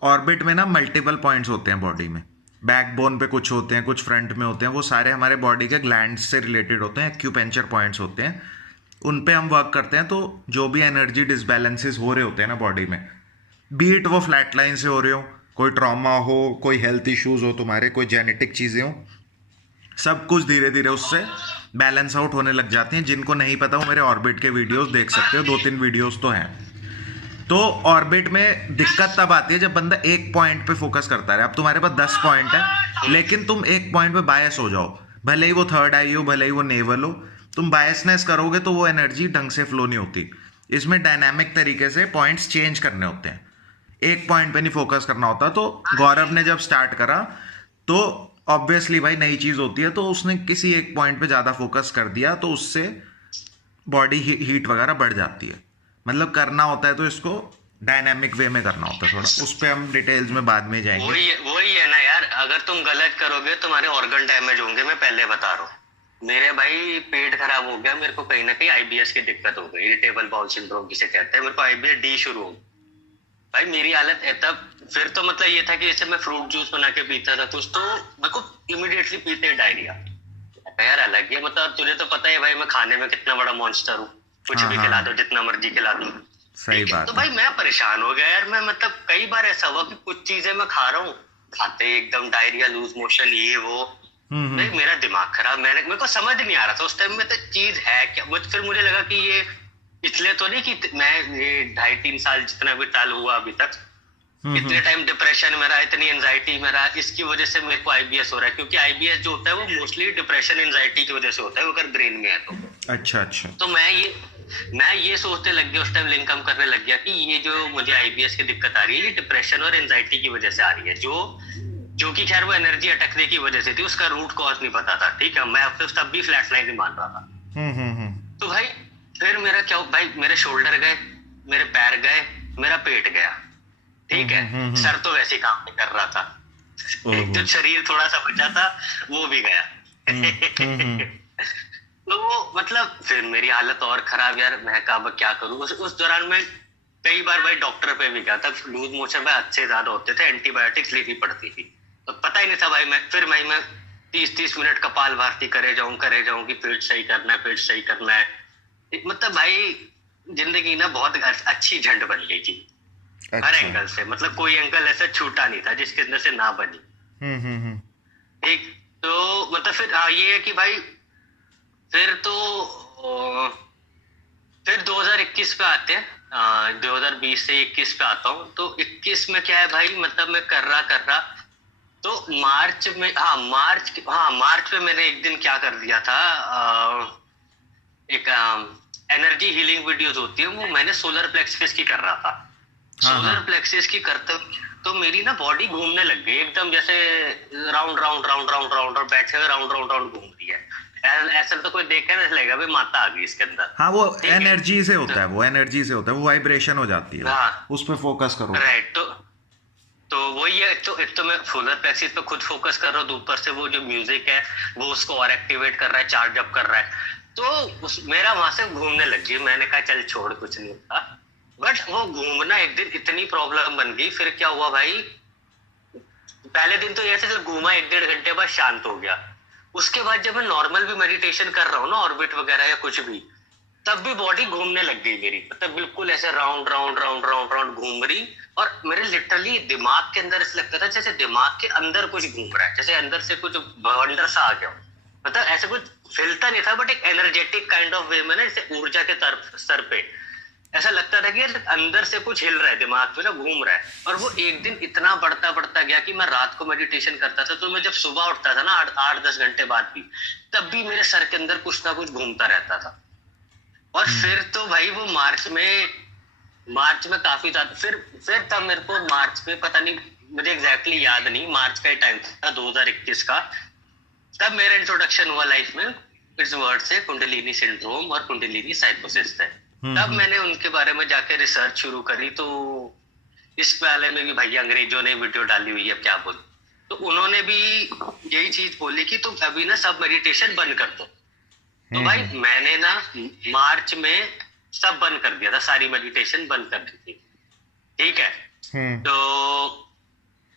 ऑर्बिट में ना मल्टीपल पॉइंट्स होते हैं बॉडी में। बैकबोन पे कुछ होते हैं, कुछ फ्रंट में होते हैं, वो सारे हमारे बॉडी के ग्लैंड्स से रिलेटेड होते हैं, एक्यूपेंचर पॉइंट्स होते हैं, उन पे हम वर्क करते हैं। तो जो भी एनर्जी डिसबैलेंसेस हो रहे होते हैं ना बॉडी में, बीट वो फ्लैट लाइन से हो रहे हो, कोई ट्रॉमा हो, कोई हेल्थ इश्यूज हो तुम्हारे, कोई जेनेटिक चीज़ें हो, सब कुछ धीरे धीरे उससे बैलेंस आउट होने लग जाती हैं। जिनको नहीं पता वो मेरे ऑर्बिट के वीडियोस देख सकते हो, 2-3 वीडियोस तो हैं। तो ऑर्बिट में दिक्कत तब आती है जब बंदा एक पॉइंट पे फोकस करता है। अब तुम्हारे पास 10 पॉइंट है, लेकिन तुम एक पॉइंट पे बायस हो जाओ, भले ही वो थर्ड आई हो, भले ही वो नेवल हो, तुम बायसनेस करोगे तो वो एनर्जी ढंग से फ्लो नहीं होती। इसमें डायनामिक तरीके से पॉइंट्स चेंज करने होते हैं, एक पॉइंट पे नहीं फोकस करना होता। तो गौरव ने जब स्टार्ट करा तो ऑब्वियसली भाई नई चीज होती है, तो उसने किसी एक पॉइंट पे ज्यादा फोकस कर दिया, तो उससे बॉडी हीट वगैरह बढ़ जाती है। मतलब करना होता है तो इसको डायनामिक वे में करना होता है थोड़ा, उस पर हम डिटेल्स में बाद में जाएंगे। वही है ना यार, अगर तुम गलत करोगे तुम्हारे ऑर्गन डैमेज होंगे, मैं पहले बता रहा हूँ। मेरे भाई पेट खराब हो गया, मेरे को कहीं ना कहीं IBS की दिक्कत हो गई, इरिटेबल बाउल सिंड्रोम जिसे कहते हैं। मेरे को IBS D शुरू हो भाई, मेरी हालत है तब। फिर तो मतलब ये था कि जैसे मैं फ्रूट जूस बना के पीता था कुछ, तो मेरे को इमीडिएटली पीते डायरिया। यार अलग है, मतलब तुझे तो पता है भाई मैं खाने में कितना बड़ा मॉन्स्टर हूँ, कुछ भी खिला दो, जितना मर्जी खिला दो। सही बात। तो भाई मैं परेशान हो गया यार, मैं मतलब कई बार ऐसा हुआ कि कुछ चीजें मैं खा रहा हूँ, खाते एकदम डायरिया, लूज मोशन, ये वो। नहीं मेरा दिमाग खराब, मेरे को समझ नहीं आ रहा था उस टाइम में तो चीज है क्या। फिर मुझे लगा कि ये इसलिए तो नहीं कि मैं ये 2.5-3 साल जितना भी टाल हुआ अभी तक, इतने टाइम डिप्रेशन में रहा, इतनी एंजाइटी में रहा, इसकी वजह से मेरे को IBS हो रहा है। क्योंकि IBS जो होता है वो मोस्टली डिप्रेशन एंजाइटी की वजह से होता है, वो अगर ब्रेन में है तो। अच्छा अच्छा। तो मैं ये सोचने लग गया उस टाइम, लिंक अप करने लग गया कि ये जो मुझे IBS की दिक्कत आ रही है, ये डिप्रेशन और एंजाइटी की वजह से आ रही है, जो कि खैर वो एनर्जी अटकने की वजह से थी, उसका रूट कॉज नहीं पता था, ठीक है। मैं तब भी फ्लैट लाइन ही मान रहा था। तो भाई फिर मेरा क्या, भाई मेरे शोल्डर गए, मेरे पैर गए, मेरा पेट गया, ठीक है। सर तो वैसे ही काम नहीं कर रहा था, एक जो शरीर थोड़ा सा बचा था वो भी गया। तो मतलब फिर मेरी हालत और खराब यार, मैं कहा क्या करूं। उस दौरान मैं कई बार भाई डॉक्टर पे भी गया था, लूज मोशन में हद से ज्यादा होते थे, एंटीबायोटिक्स लेनी पड़ती थी, तो पता ही नहीं था भाई। मैं 30-30 मिनट कपाल भारती करे जाऊं कि पेट सही करना है, पेट सही करना है। मतलब भाई जिंदगी ना बहुत अच्छी झंड बन गई थी हर अच्छा। एंगल से, मतलब कोई एंगल ऐसा छूटा नहीं था जिसके अंदर से ना बनी। हम्म। ठीक, तो मतलब फिर ये है कि भाई फिर तो फिर 2021 पे आते हैं। 2020 से 21 पे आता हूँ। तो 21 में क्या है भाई, मतलब मैं कर रहा तो मार्च पे मैंने एक दिन क्या कर दिया था, एक एनर्जी हीलिंग वीडियोस होती है वो मैंने सोलर प्लेक्सस की कर रहा था। हाँ सोलर हाँ। प्लेक्सस की करते तो मेरी ना बॉडी घूमने लग गई एकदम, जैसे round round round round round और बैठे हुए राउंड राउंड राउंड घूम रही है। ऐसा तो कोई देखे ना लगेगा भाई माता आ गई इसके अंदर। हाँ, वो ठीक है, एनर्जी से होता तो है, वो एनर्जी से होता है, वो वाइब्रेशन हो जाती है, हाँ उस पर फोकस करो। राइट। तो वही है, तो एक तो मैं सोलर प्लेक्सिस पे खुद फोकस कर रहा हूँ, तो ऊपर से वो जो म्यूजिक है वो उसको और एक्टिवेट कर रहा है, चार्ज अप कर रहा है। तो मेरा वहां से घूमने लग गई। मैंने कहा चल छोड़, कुछ नहीं होता। बट वो घूमना एक दिन इतनी प्रॉब्लम बन गई। फिर क्या हुआ भाई, पहले दिन तो ऐसे चल घूमा, 1-1.5 घंटे बाद शांत हो गया। उसके बाद जब मैं नॉर्मल भी मेडिटेशन कर रहा हूँ ना, ऑर्बिट वगैरह या कुछ भी, तब भी बॉडी घूमने लग गई मेरी, मतलब बिल्कुल ऐसे round round round round round घूम रही। और मेरे लिटरली दिमाग के अंदर ऐसा लगता था जैसे दिमाग के अंदर कुछ घूम रहा है, जैसे अंदर से कुछ भवंडर सा आ गया। मतलब ऐसे कुछ फीलता नहीं था, बट एक एनर्जेटिक काइंड ऑफ वे में ना, जैसे ऊर्जा के तरफ सर पे ऐसा लगता था कि अंदर से कुछ हिल रहा है, दिमाग में ना घूम रहा है। और वो एक दिन इतना बढ़ता बढ़ता गया कि मैं रात को मेडिटेशन करता था, तो मैं जब सुबह उठता था ना 8-10 घंटे बाद भी, तब भी मेरे सर के अंदर कुछ ना कुछ घूमता रहता था। और फिर तो भाई वो मार्च में काफी ज्यादा, फिर तब मेरे को मार्च में, पता नहीं मुझे एग्जैक्टली याद नहीं, मार्च का ही टाइम था 2021 का, तब मेरा इंट्रोडक्शन हुआ लाइफ में इस वर्ड से, कुंडलिनी सिंड्रोम और कुंडलिनी साइकोसिस है। तब मैंने उनके बारे में जाके रिसर्च शुरू करी। तो इस वाले में भी भाई अंग्रेजों ने वीडियो डाली हुई है, क्या बोल, तो उन्होंने भी यही चीज बोली कि तुम अभी ना सब मेडिटेशन बंद कर दो। तो भाई मैंने ना मार्च में सब बंद कर दिया था, सारी मेडिटेशन बंद कर दी थी। ठीक है, तो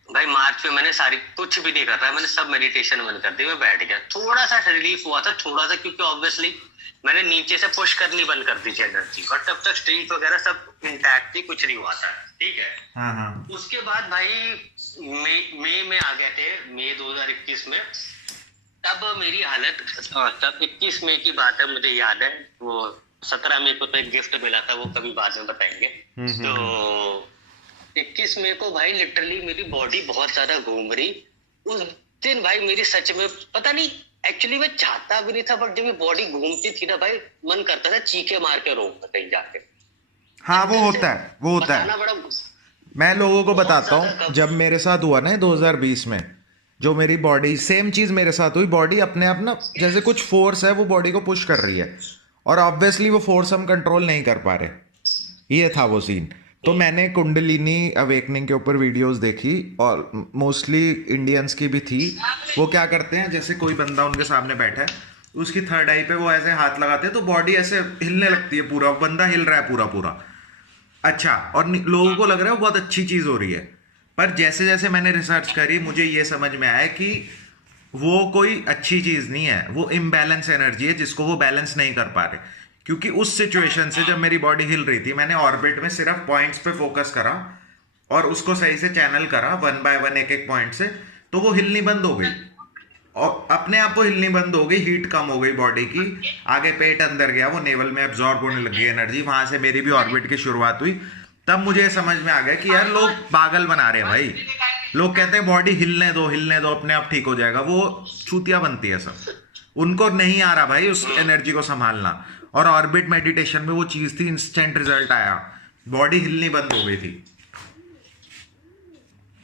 भाई मार्च में मैंने सारी, कुछ भी नहीं कर रहा, मैंने सब मेडिटेशन बंद कर दी। मैं बैठ गया, थोड़ा सा रिलीफ हुआ था, थोड़ा सा, क्योंकि ऑब्वियसली मैंने नीचे से पुश करनी बंद कर दी थी एनर्जी, और तब तक स्ट्रीट वगैरह सब इंटैक्ट थी, कुछ नहीं हुआ था। ठीक है, हाँ। उसके बाद भाई मई में आ गए थे, मई 2021 में। तब मेरी हालत, तब 21 मई की बात है, मुझे याद है। वो 17 मई को तो एक गिफ्ट मिला था, वो कभी बाद में बताएंगे। तो 21 मई को भाई लिटरली मेरी बॉडी बहुत ज्यादा घूम रही। उस दिन भाई मेरी सच में पता नहीं, एक्चुअली मैं चाहता भी नहीं था, बट जब ये बॉडी घूमती थी ना भाई, मन करता था चीखे मार के रोऊंगा कहीं जाके। हाँ, वो होता है बड़ा मैं लोगों को बहुत बताता ज्यादा हूँ, जब मेरे साथ हुआ ना 2020 में, जो मेरी बॉडी, सेम चीज मेरे साथ हुई, बॉडी अपने आप ना, जैसे कुछ फोर्स है वो बॉडी को पुश कर रही है, और ऑब्वियसली वो फोर्स हम कंट्रोल नहीं कर पा रहे। ये था वो सीन। तो मैंने कुंडलिनी अवेकनिंग के ऊपर वीडियोस देखी, और मोस्टली इंडियंस की भी थी। वो क्या करते हैं, जैसे कोई बंदा उनके सामने बैठा है, उसकी थर्ड आई पे वो ऐसे हाथ लगाते हैं, तो बॉडी ऐसे हिलने लगती है, पूरा बंदा हिल रहा है पूरा पूरा। अच्छा, और लोगों को लग रहा है वो बहुत अच्छी चीज़ हो रही है, पर जैसे जैसे मैंने रिसर्च करी, मुझे ये समझ में आया कि वो कोई अच्छी चीज़ नहीं है, वो इम्बैलेंस एनर्जी है जिसको वो बैलेंस नहीं कर पा रहे। क्योंकि उस सिचुएशन से जब मेरी बॉडी हिल रही थी, मैंने ऑर्बिट में सिर्फ पॉइंट्स पे फोकस करा और उसको सही से चैनल करा, 1 बाय 1 एक एक पॉइंट से, तो वो हिलनी बंद हो गई, और अपने आप वो हिलनी बंद हो गई, हीट कम हो गई बॉडी की, आगे पेट अंदर गया, वो नेवल में एब्जॉर्ब होने लगी एनर्जी, वहां से मेरी भी ऑर्बिट की शुरुआत हुई। तब मुझे समझ में आ गया कि यार लोग पागल बना रहे हैं भाई। लोग कहते हैं बॉडी हिलने दो अपने आप ठीक हो जाएगा, वो चूतिया बनती है सब, उनको नहीं आ रहा भाई उस एनर्जी को संभालना। और ऑर्बिट मेडिटेशन में वो चीज थी, इंस्टेंट रिजल्ट आया, बॉडी हिलनी बंद हो गई थी।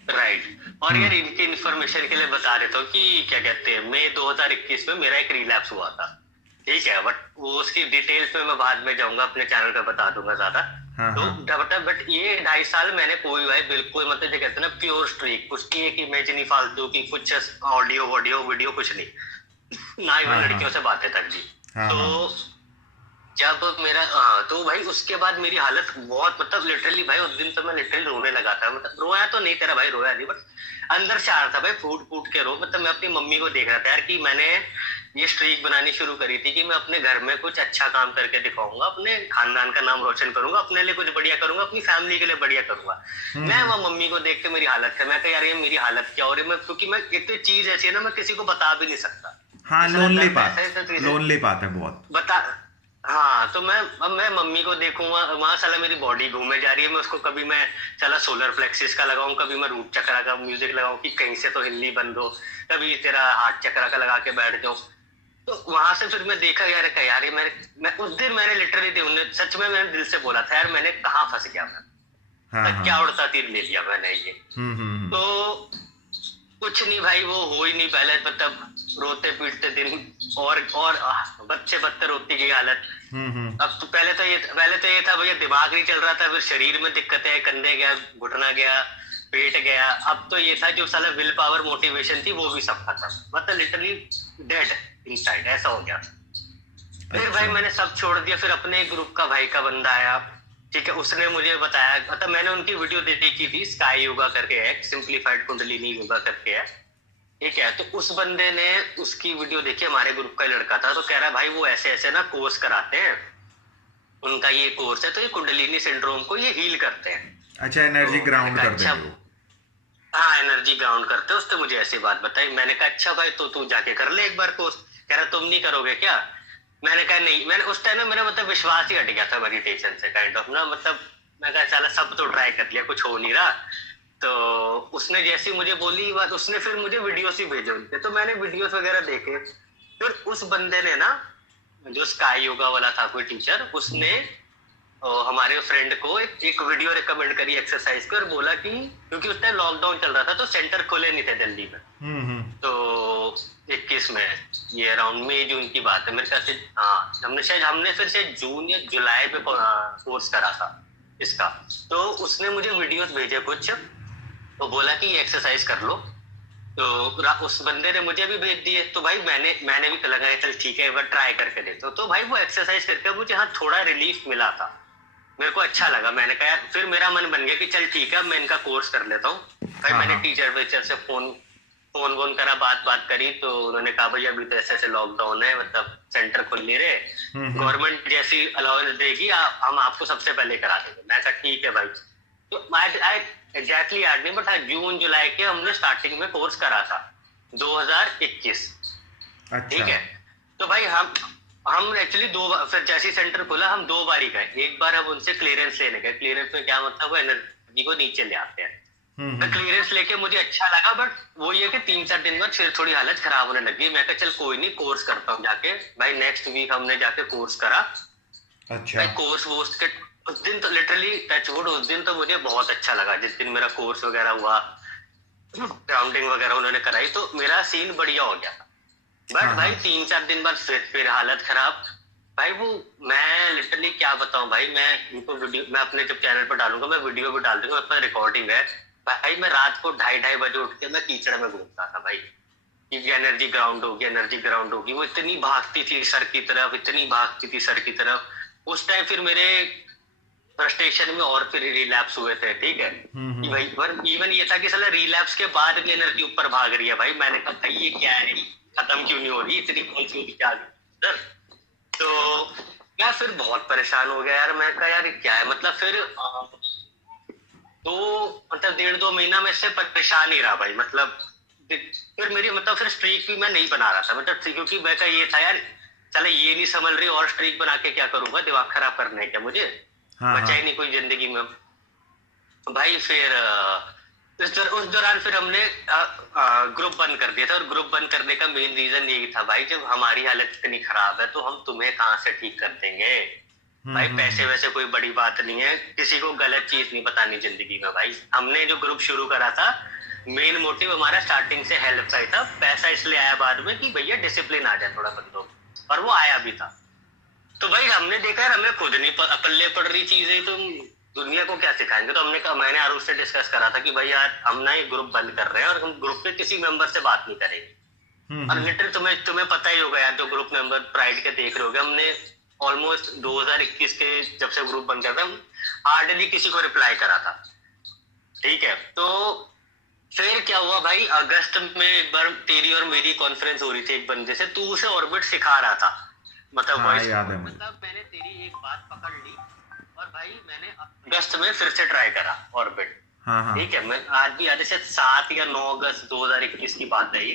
राइट। और यार इनकी इन्फॉर्मेशन के लिए बता देता हूँ कि क्या कहते हैं, मई 2021 में मेरा एक रिलैप्स हुआ था। ठीक है, बट वो उसकी डिटेल्स में मैं बाद में जाऊंगा, अपने चैनल पे बता दूंगा ज्यादा। तो बट ये 2.5 साल मैंने कोई भाई बिल्कुल, मतलब जो कहते हैं ना प्योर स्ट्रीक, कुछ एक इमेज नहीं फालतू की, कुछ ऑडियो वीडियो कुछ नहीं, ना ही मैं लड़कियों से बातें तक जी। तो जब मेरा हाँ, तो भाई उसके बाद मेरी हालत बहुत मतलब लिटरली भाई उस दिन तो मैं लिटरली रोने लगा था। मतलब रोया तो नहीं, तेरा भाई रोया नहीं, बट अंदर से आ रहा था भाई, फूट फूट के रो। मतलब मैं अपनी मम्मी को देख रहा था यार कि मैंने ये स्ट्रीक बनानी शुरू करी थी कि मैं अपने घर में कुछ अच्छा काम करके दिखाऊंगा, अपने खानदान का नाम रोशन करूंगा, अपने लिए कुछ बढ़िया करूंगा, अपनी फैमिली के लिए बढ़िया करूंगा। मैं वहाँ मम्मी को देख के मेरी हालत है, मैं कह यार ये मेरी हालत क्या हो रही है। मैं क्योंकि मैं एक तो चीज ऐसी है ना, मैं किसी को बता भी नहीं सकता। हाँ, इतना लोनली दर्द ऐसा पाथ, है तो इसे लोनली पाथ है बहुत। बता। हाँ, तो मैं मम्मी को देखूंगा वहां, साला मेरी बॉडी घूमे जा रही है। मैं उसको कभी मैं साला सोलर प्लेक्सिस का लगाऊं, कभी मैं रूट चक्रा का म्यूजिक लगाऊं कि कहीं से तो हिलनी बंद हो, कभी तेरा हार्ट चक्रा का लगा के बैठ जाऊं। तो वहां से फिर मैं देखा यार क्या यार ये मैं उस दिन मैंने लिटरली थी सच में मैंने दिल से बोला था यार मैंने कहाँ फंस गया हाँ मैं, हाँ। क्या उड़ता तीर ले लिया मैंने ये। हम्म। तो कुछ नहीं भाई, वो हो ही नहीं पहले, मतलब रोते पीटते दिन और बच्चे बदतर होती गई हालत। हम्म। अब तो पहले तो ये था भैया दिमाग नहीं चल रहा था, फिर शरीर में दिक्कतें, कंधे गया, घुटना गया, पेट गया। अब तो ये था जो साला विल पावर मोटिवेशन थी वो भी सब खत्म, मतलब लिटरली डेड इनसाइड, ऐसा हो गया। फिर भाई अच्छा। मैंने सब छोड़ दिया। फिर अपने ग्रुप का भाई का बंदा आया, ठीक है, उसने मुझे बताया, मतलब मैंने उनकी वीडियो देखी थी, स्काई योगा करके है, सिंप्लीफाइड कुंडलिनी योगा करके है, ठीक है। तो उस बंदे ने उसकी वीडियो देखी, हमारे ग्रुप का लड़का था, तो कह रहा है भाई वो ऐसे ऐसे ना कोर्स कराते हैं, उनका ये कोर्स है, तो ये कुंडलिनी सिंड्रोम को ये हील करते हैं। अच्छा, तो एनर्जी मैंने ग्राउंड कहा कर अच्छा, देंगे वो। हाँ एनर्जी ग्राउंड करते हैं, उसने मुझे ऐसी बात बताई। मैंने कहा अच्छा भाई तो तू जाके कर ले एक बार कोर्स। कह रहा तुम नहीं करोगे क्या? मैंने कहा नहीं। मैंने उस टाइम में मेरा मतलब विश्वास ही हट गया था मेडिटेशन से, काइंड ऑफ ना, मतलब मैं कहा साला सब तो ट्राई कर लिया, कुछ हो नहीं रहा। तो उसने जैसी मुझे बोली ये बात, उसने फिर मुझे वीडियोस ही भेजे उनके, तो मैंने वीडियोस वगैरह देखे। फिर उस बंदे ने ना, जो स्काई योगा वाला था कोई टीचर, उसने हमारे फ्रेंड को एक वीडियो रिकमेंड करी एक्सरसाइज की, और बोला कि क्योंकि उस टाइम लॉकडाउन चल रहा था तो सेंटर खुले नहीं थे दिल्ली में। तो 21 में, ये अराउंड मई जून की बात है मेरे ख्याल से। हाँ, हमने फिर से जून या जुलाई पे कोर्स करा था इसका। तो उसने मुझे वीडियोस भेजे कुछ, तो बोला कि ये एक्सरसाइज कर लो। तो उस बंदे ने मुझे भी भेज दिए। तो भाई मैंने भी लगा चल ठीक है एक बार ट्राई करके देखता हूँ। तो भाई वो एक्सरसाइज करके मुझे हाँ थोड़ा रिलीफ मिला था, मेरे को अच्छा लगा। मैंने कहा यार, फिर मेरा मन बन गया कि चल ठीक है मैं इनका कोर्स कर लेता हूँ। भाई हाँ मैंने हाँ। टीचर वेचर से फोन फोन वोन करा, बात करी, तो उन्होंने कहा भाई अभी तो ऐसे ऐसे लॉकडाउन है, मतलब सेंटर खुल नहीं रहे, गवर्नमेंट जैसी अलाउंस देगी हम आपको सबसे पहले करा देंगे। मैं कहा ठीक है भाई। तो एग्जैक्टली याद नहीं, बट हाँ जून जुलाई के हमने स्टार्टिंग में कोर्स करा था 2021, ठीक अच्छा। है। तो भाई हम एक्चुअली फिर जैसे ही सेंटर खुला हम 2 बार ही गए। एक बार हम उनसे क्लियरेंस लेने गए। क्लियरेंस में क्या मतलब, वो एनर्जी को नीचे ले आते हैं। मैं क्लियरेंस लेके मुझे अच्छा लगा, बट वो ये कि 3-4 दिन बाद फिर थोड़ी हालत खराब होने लगी। मैं कहा चल कोई नहीं, कोर्स करता हूँ जाके। भाई नेक्स्ट वीक हमने जाके कोर्स करा। अच्छा। भाई कोर्स वोर्स के उस दिन तो लिटरली टचवुड, उस दिन तो मुझे बहुत अच्छा लगा जिस दिन मेरा कोर्स वगैरह हुआ, ग्राउंडिंग वगैरह उन्होंने कराई, तो मेरा सीन बढ़िया हो गया। बट हाँ भाई हाँ। 3-4 दिन बाद फिर हालत खराब। भाई वो मैं लिटरली क्या बताऊं भाई, मैं इनको वीडियो मैं अपने जब चैनल पर डालूंगा, मैं वीडियो भी डाल दूंगा, अपना रिकॉर्डिंग है। भाई मैं रात को 2:30 बजे उठ के मैं कीचड़ में घूमता था भाई, कि एनर्जी ग्राउंड होगी, एनर्जी ग्राउंड होगी। वो इतनी भागती थी सर की तरफ, इतनी भागती थी सर की तरफ। उस टाइम फिर मेरे फ्रस्ट्रेशन में और फिर रिलैप्स हुए थे, ठीक है। कि भाई पर इवन ये था कि साला रिलैप्स के बाद भी एनर्जी ऊपर भाग रही है। भाई मैंने कहा भाई ये क्या है, खत्म क्यों नहीं हो रही, इतनी कौन सी होगी क्या सर। तो मैं फिर बहुत परेशान हो गया यार। मैं कहा यार क्या है, मतलब फिर तो मतलब 1.5-2 महीना में इससे परेशान ही रहा भाई। मतलब फिर मेरी मतलब फिर स्ट्रीक भी मैं नहीं बना रहा था, मतलब क्योंकि मैं का ये था यार, चलो ये नहीं संभल रही और स्ट्रीक बना के क्या करूंगा, दिमाग खराब करना है क्या मुझे, हाँ बचा हाँ। ही नहीं कोई जिंदगी में। भाई फिर उस दौरान फिर हमने ग्रुप बंद कर दिया था। और ग्रुप बंद करने का मेन रीजन यही था भाई, जब हमारी हालत इतनी खराब है तो हम तुम्हें कहाँ से ठीक कर देंगे। भाई पैसे वैसे कोई बड़ी बात नहीं है, किसी को गलत चीज नहीं बतानी जिंदगी में। भाई हमने जो ग्रुप शुरू करा था, मेन मोटिव हमारा स्टार्टिंग से हेल्प का ही था। पैसा इसलिए आया बाद में कि भैया डिसिप्लिन आ जाए थोड़ा बंदों, और वो आया भी था। तो भाई हमने देखा यार हमें खुद नहीं पल्ले पड़ रही चीजें, तो दुनिया को क्या सिखाएंगे। तो हमने कहा, मैंने आरुष से डिस्कस करा था कि भाई यार हम ना ये ग्रुप बंद कर रहे हैं, और हम ग्रुप के किसी मेंबर से बात नहीं करेंगे। और लिटरली तुम्हें पता ही होगा यार, जो ग्रुप मेंबर प्राइड के देख रहे होगे, हमने ऑलमोस्ट 2021 के जब से ग्रुप बन गया था, हार्डली किसी को रिप्लाई करा था। ठीक है, तो फिर क्या हुआ भाई, अगस्त में एक बार तेरी और मेरी कॉन्फ्रेंस हो रही थी एक बंदे से, तू उसे ऑर्बिट सिखा रहा था, मतलब हाँ वॉइस, याद है मुझे। मतलब मैंने तेरी एक बात पकड़ ली और भाई मैंने अगस्त में फिर से ट्राई करा ऑर्बिट। हाँ हाँ ठीक है, मैं आज भी याद है, शायद 7 या 9 अगस्त 2021 की बात है ये।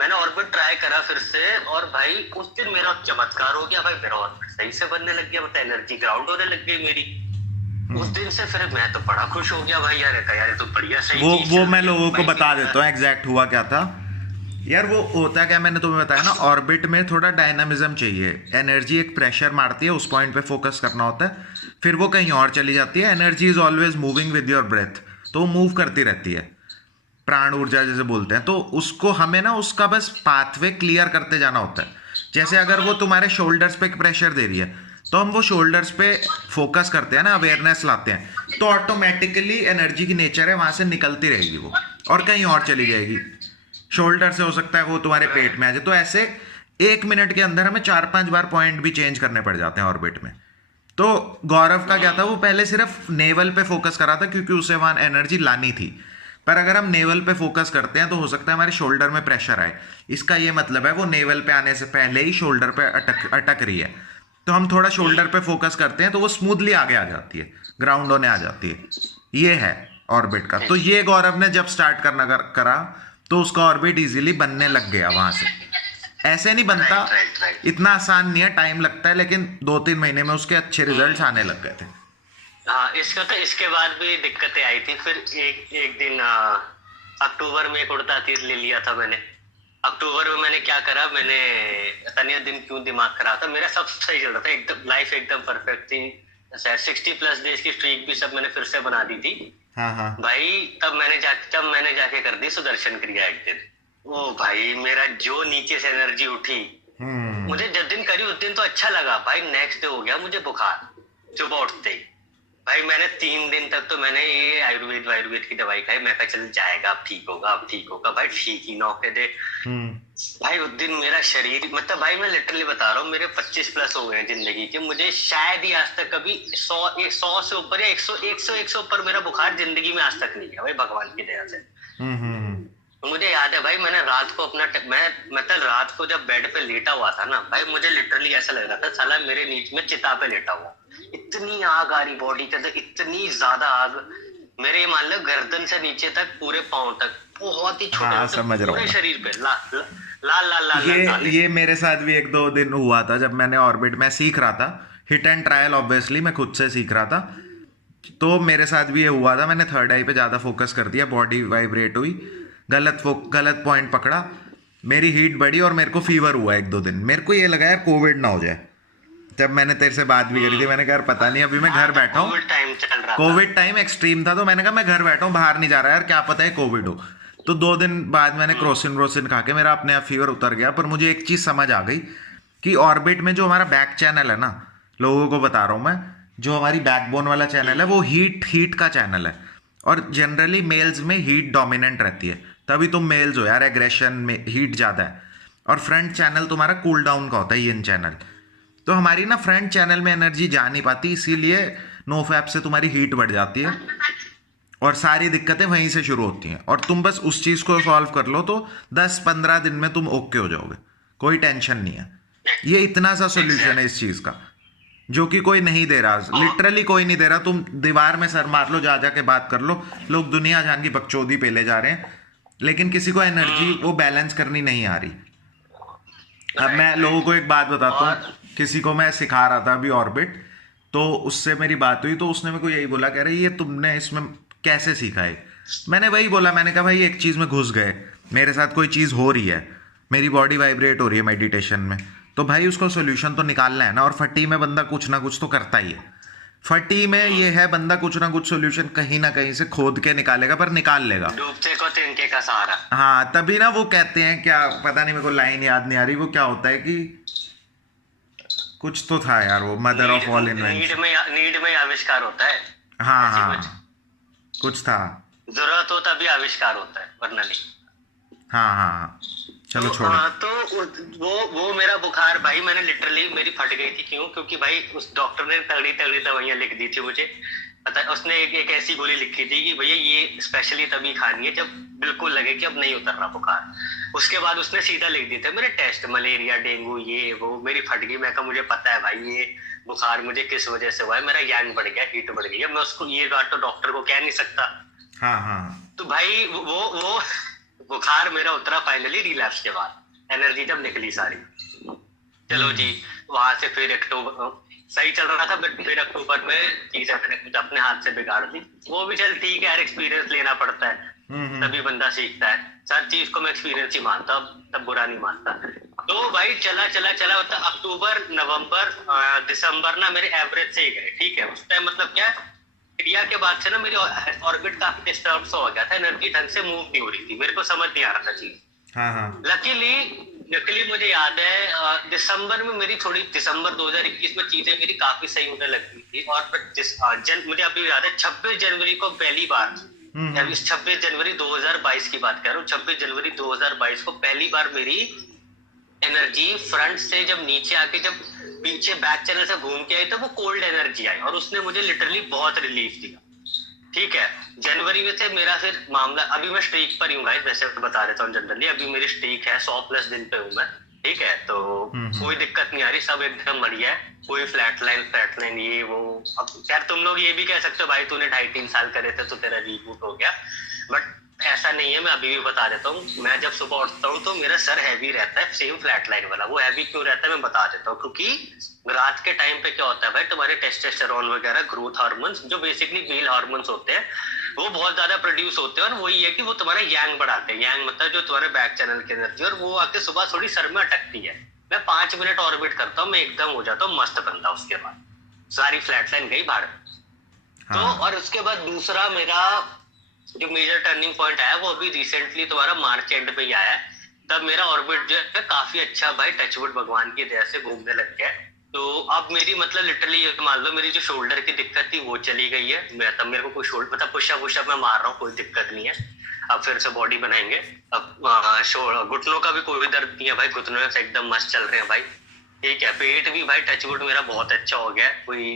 मैंने ऑर्बिट ट्राई करा फिर से, और भाई उस दिन मेरा चमत्कार हो गया भाई, मेरा ऑर्बिट सही से बनने लग गया, मतलब एनर्जी ग्राउंड होने लग गई मेरी। उस दिन से फिर मैं तो बड़ा खुश हो गया भाई, यार यार ये तो बढ़िया सही चीज वो चल मैं रही है लोगों को भाई। बता देता हूँ एग्जैक्ट हुआ क्या था यार। वो होता क्या, मैंने तुम्हें बताया ना, ऑर्बिट में थोड़ा डायनामिज्म चाहिए। एनर्जी एक प्रेशर मारती है, उस पॉइंट पे फोकस करना होता है, फिर वो कहीं और चली जाती है। Energy is always moving with your breath, तो वो मूव करती रहती है, प्राण ऊर्जा जैसे बोलते हैं। तो उसको हमें ना उसका बस पाथवे क्लियर करते जाना होता है। जैसे अगर वो तुम्हारे शोल्डर्स पे प्रेशर दे रही है, तो हम वो शोल्डर्स पे फोकस करते हैं ना, अवेयरनेस लाते हैं, तो ऑटोमेटिकली एनर्जी की नेचर है वहां से निकलती रहेगी वो, और कहीं और चली जाएगी। शोल्डर से हो सकता है वो तुम्हारे पेट में आ जाए। तो ऐसे 1 मिनट के अंदर हमें 4-5 बार पॉइंट भी चेंज करने पड़ जाते हैं ऑर्बिट में। तो गौरव का क्या था, वो पहले सिर्फ नेवल पे फोकस करा था क्योंकि उसे वहां एनर्जी लानी थी। पर अगर हम नेवल पे फोकस करते हैं तो हो सकता है हमारे शोल्डर में प्रेशर आए। इसका ये मतलब है वो नेवल पे आने से पहले ही शोल्डर पे अटक रही है। तो हम थोड़ा शोल्डर पे फोकस करते हैं तो वो स्मूथली आगे आ जाती है, ग्राउंड होने आ जाती है। ये है ऑर्बिट का। तो ये गौरव ने जब स्टार्ट करा तो उसका ऑर्बिट इजीली बनने लग गया वहां से। ऐसे नहीं बनता, राइट। इतना आसान नहीं है, टाइम लगता है, लेकिन 2-3 महीने में उसके अच्छे रिजल्ट्स आने लग गए थे। हाँ, इसका तो इसके बाद भी दिक्कतें आई थी। फिर एक दिन अक्टूबर में एक उड़ता तीर ले लिया था मैंने। अक्टूबर में मैंने क्या करा, मैंने पता नहीं दिन क्यों दिमाग खराब था मेरा, सब सही चल रहा था एकदम, लाइफ एकदम परफेक्ट थी। 60+ डेज की स्ट्रीक भी सब मैंने फिर से बना दी थी। हाँ हाँ भाई तब मैंने जाके कर दी सुदर्शन क्रिया एक दिन। ओ भाई मेरा जो नीचे से एनर्जी उठी, मुझे जिस दिन करी उस दिन तो अच्छा लगा भाई, नेक्स्ट डे हो गया मुझे बुखार सुबह उठते ही। भाई मैंने 3 दिन तक तो मैंने ये आयुर्वेद की दवाई खाई। मैं कहा चल जाएगा, अब ठीक होगा भाई, ठीक ही नौके दे। भाई उस दिन मेरा शरीर, मतलब भाई मैं लिटरली बता रहा हूँ, मेरे 25+ हो गए जिंदगी के। मुझे शायद ही आज तक कभी 100 से ऊपर या 100 से ऊपर मेरा बुखार जिंदगी में आज तक नहीं गया भाई, भगवान की दया से। मुझे याद है भाई, मैंने रात को मतलब रात को जब बेड पे लेटा हुआ था ना भाई, मुझे लिटरली ऐसा लग रहा था साला मेरे नीचे में चिता पे लेटा हुआ। इतनी आग आ रही बॉडी के अंदर, इतनी ज्यादा आग, मेरे मान लो गर्दन से नीचे तक, पूरे पांव तक, बहुत ही छोटे, हाँ, समझ रहा हूँ पूरे शरीर पे लाल ये मेरे साथ भी 1-2 दिन हुआ था जब मैंने ऑर्बिट में सीख रहा था। हिट एंड ट्रायल, ऑब्वियसली मैं खुद से सीख रहा था, तो मेरे साथ भी ये हुआ था। मैंने थर्ड आई पे ज़्यादा फोकस कर दिया, बॉडी वाइब्रेट हुई, गलत पॉइंट पकड़ा, मेरी हीट बढ़ी और मेरे को फीवर हुआ 1-2 दिन। मेरे को ये लगा यार कोविड ना हो जाए। जब मैंने तेरे से बात भी करी थी, मैंने कहा यार पता नहीं, अभी मैं घर बैठा हूँ, कोविड टाइम एक्सट्रीम था, तो मैंने कहा मैं घर बैठा हूँ, बाहर नहीं जा रहा यार, क्या पता है कोविड हो। तो 2 दिन बाद मैंने क्रोसिन खा के मेरा अपने आप फीवर उतर गया। पर मुझे एक चीज़ समझ आ गई कि ऑर्बिट में जो हमारा बैक चैनल है ना, लोगों को बता रहा हूँ मैं, जो हमारी बैकबोन वाला चैनल है वो हीट का चैनल है। और जनरली मेल्स में हीट डोमिनेंट रहती है, तभी तुम मेल्स हो यार, एग्रेशन में हीट ज़्यादा है। और फ्रंट चैनल तुम्हारा कूल डाउन का होता है, यिन चैनल। तो हमारी ना फ्रंट चैनल में एनर्जी जा नहीं पाती, इसीलिए नो फैप से तुम्हारी हीट बढ़ जाती है और सारी दिक्कतें वहीं से शुरू होती हैं। और तुम बस उस चीज़ को सॉल्व कर लो तो 10-15 दिन में तुम ओके हो जाओगे, कोई टेंशन नहीं है। ये इतना सा सोल्यूशन है इस चीज़ का, जो कि कोई नहीं दे रहा, लिटरली कोई नहीं दे रहा। तुम दीवार में सर मार लो, जा के बात कर लो, लोग दुनिया जान की बकचोदी पे ले जा रहे हैं, लेकिन किसी को एनर्जी वो बैलेंस करनी नहीं आ रही। अब मैं लोगों को एक बात बताता हूँ, किसी को मैं सिखा रहा था अभी ऑर्बिट, तो उससे मेरी बात हुई, तो उसने मेरे को यही बोला, कह रही ये तुमने इसमें कैसे सीखा है। मैंने वही बोला, मैंने कहा भाई एक चीज़ में घुस गए, मेरे साथ कोई चीज़ हो रही है, मेरी बॉडी वाइब्रेट हो रही है मेडिटेशन में, तो भाई उसको सोल्यूशन तो निकालना है ना। और फटी में बंदा कुछ ना कुछ तो करता ही है। फटी में ये है, बंदा कुछ ना कुछ सोल्यूशन कहीं ना कहीं से खोद के निकालेगा, पर निकाल लेगा। डूबते को तिनके का सहारा। हाँ, तभी ना वो कहते हैं, क्या पता नहीं, मेरे को लाइन याद नहीं आ रही, वो क्या होता है कि कुछ तो था यार, वो mother of all invention, need में आविष्कार होता है। हाँ, कुछ था, जरूरत हो तभी आविष्कार होता है, वरना नहीं। हाँ, चलो तो छोड़ो। तो वो मेरा बुखार भाई, मैंने लिटरली मेरी फट गई थी। क्यों? क्योंकि भाई उस डॉक्टर ने तगड़ी तगड़ी दवाइयां लिख दी थी मुझे। पता, उसने एक ऐसी गोली लिखी थी कि भैया ये स्पेशली तभी खानी है जब बिल्कुल लगे कि अब नहीं उतर रहा बुखार। उसके बाद उसने सीधा लिख दिए थे मेरे टेस्ट, मलेरिया, डेंगू, ये वो। मेरी फट गई। मैं कहा मुझे पता है भाई ये बुखार मुझे किस वजह से हुआ है, मेरा यांग बढ़ गया, हीट बढ़ गई है। मैं उसको ये बात तो डॉक्टर को कह नहीं सकता। हाँ हाँ। तो भाई वो बुखार मेरा उतरा फाइनली रिलैप्स के बाद, एनर्जी जब निकली सारी। चलो जी, वहां से फिर अक्टूबर सही चल रहा था, बट फिर अक्टूबर में चीजें मैंने कुछ अपने हाथ से बिगाड़ दी। वो भी चल ठीक है यार, एक्सपीरियंस लेना पड़ता है, तभी बंदा सीखता है। हर चीज को मैं एक्सपीरियंस ही मानता, तब बुरा नहीं मानता। तो भाई चला चला चला, मतलब अक्टूबर, नवंबर, दिसंबर ना मेरे एवरेज से ही गए। ठीक है, उस टाइम मतलब क्या, इंडिया के बाद से ना मेरी ऑर्बिट काफी डिस्टर्ब हो गया था, एनर्जी ढंग से मूव नहीं हो रही थी, मेरे को समझ नहीं आ रहा था चीज। हाँ हाँ। लकीली मुझे याद है दिसंबर में मेरी थोड़ी, दिसंबर 2021 में चीजें मेरी काफी सही होने लगी थी। और मुझे अभी याद है 26 जनवरी को पहली बार, 26 जनवरी 2022 की बात कर रहा हूँ, 26 जनवरी 2022 को पहली बार मेरी एनर्जी फ्रंट से जब नीचे आके, जब पीछे बैक चैनल से घूम के आई, तो वो कोल्ड एनर्जी आई और उसने मुझे लिटरली बहुत रिलीफ दिया। ठीक है, जनवरी में से मेरा फिर मामला, अभी मैं स्ट्रीक पर ही हूँ गाइस, वैसे बता देता हूँ जनरली, अभी मेरी स्ट्रीक है 100+ दिन पे हूँ मैं। ठीक है, तो कोई दिक्कत नहीं आ रही, सब एकदम बढ़िया है, कोई फ्लैट लाइन ये वो। अब यार तुम लोग ये भी कह सकते हो भाई तूने 2.5-3 साल करे थे तो तेरा रीबूट हो गया, बट ऐसा नहीं है। मैं अभी भी बता देता हूँ, मैं जब सुबह उठता हूँ तो मेरा सर हैवी रहता है, सेम फ्लैट लाइन वाला। वो हैवी क्यों रहता है मैं बता देता हूँ, क्योंकि रात के टाइम पे क्या होता है भाई, तुम्हारे टेस्टोस्टेरोन वगैरह ग्रोथ हार्मोन्स, जो बेसिकली मेल हार्मोन्स होते हैं, वो बहुत ज्यादा प्रोड्यूस होते हैं। और वही है कि वो तुम्हारा यांग बढ़ाते हैं। यांग मतलब जो तुम्हारे बैक चैनल की एनर्जी, और वो आके सुबह थोड़ी सर में अटकती है। मैं 5 मिनट ऑर्बिट करता हूँ, मैं एकदम हो जाता हूँ मस्त बंदा। उसके बाद सारी फ्लैट लाइन गई बाहर। तो और उसके बाद दूसरा मेरा जो मेजर टर्निंग पॉइंट आया, वो अभी रिसेंटली तुम्हारा मार्च एंड पे ही आया है। तब मेरा ऑर्बिट जो है काफी अच्छा भाई, टचवुड भगवान की दया से घूमने लग गया है। तो अब मेरी मतलब लिटरली मान लो मेरी जो शोल्डर की दिक्कत थी वो चली गई है। मैं तब मेरे को कोई शोल्डर मतलब पुशअप मैं मार रहा हूँ, कोई दिक्कत नहीं है। अब फिर से बॉडी बनाएंगे। अब घुटनों का भी कोई दर्द नहीं है भाई, घुटनों से एकदम मस्त चल रहे हैं भाई। ठीक है, पेट भी भाई टचवुड मेरा बहुत अच्छा हो गया है, कोई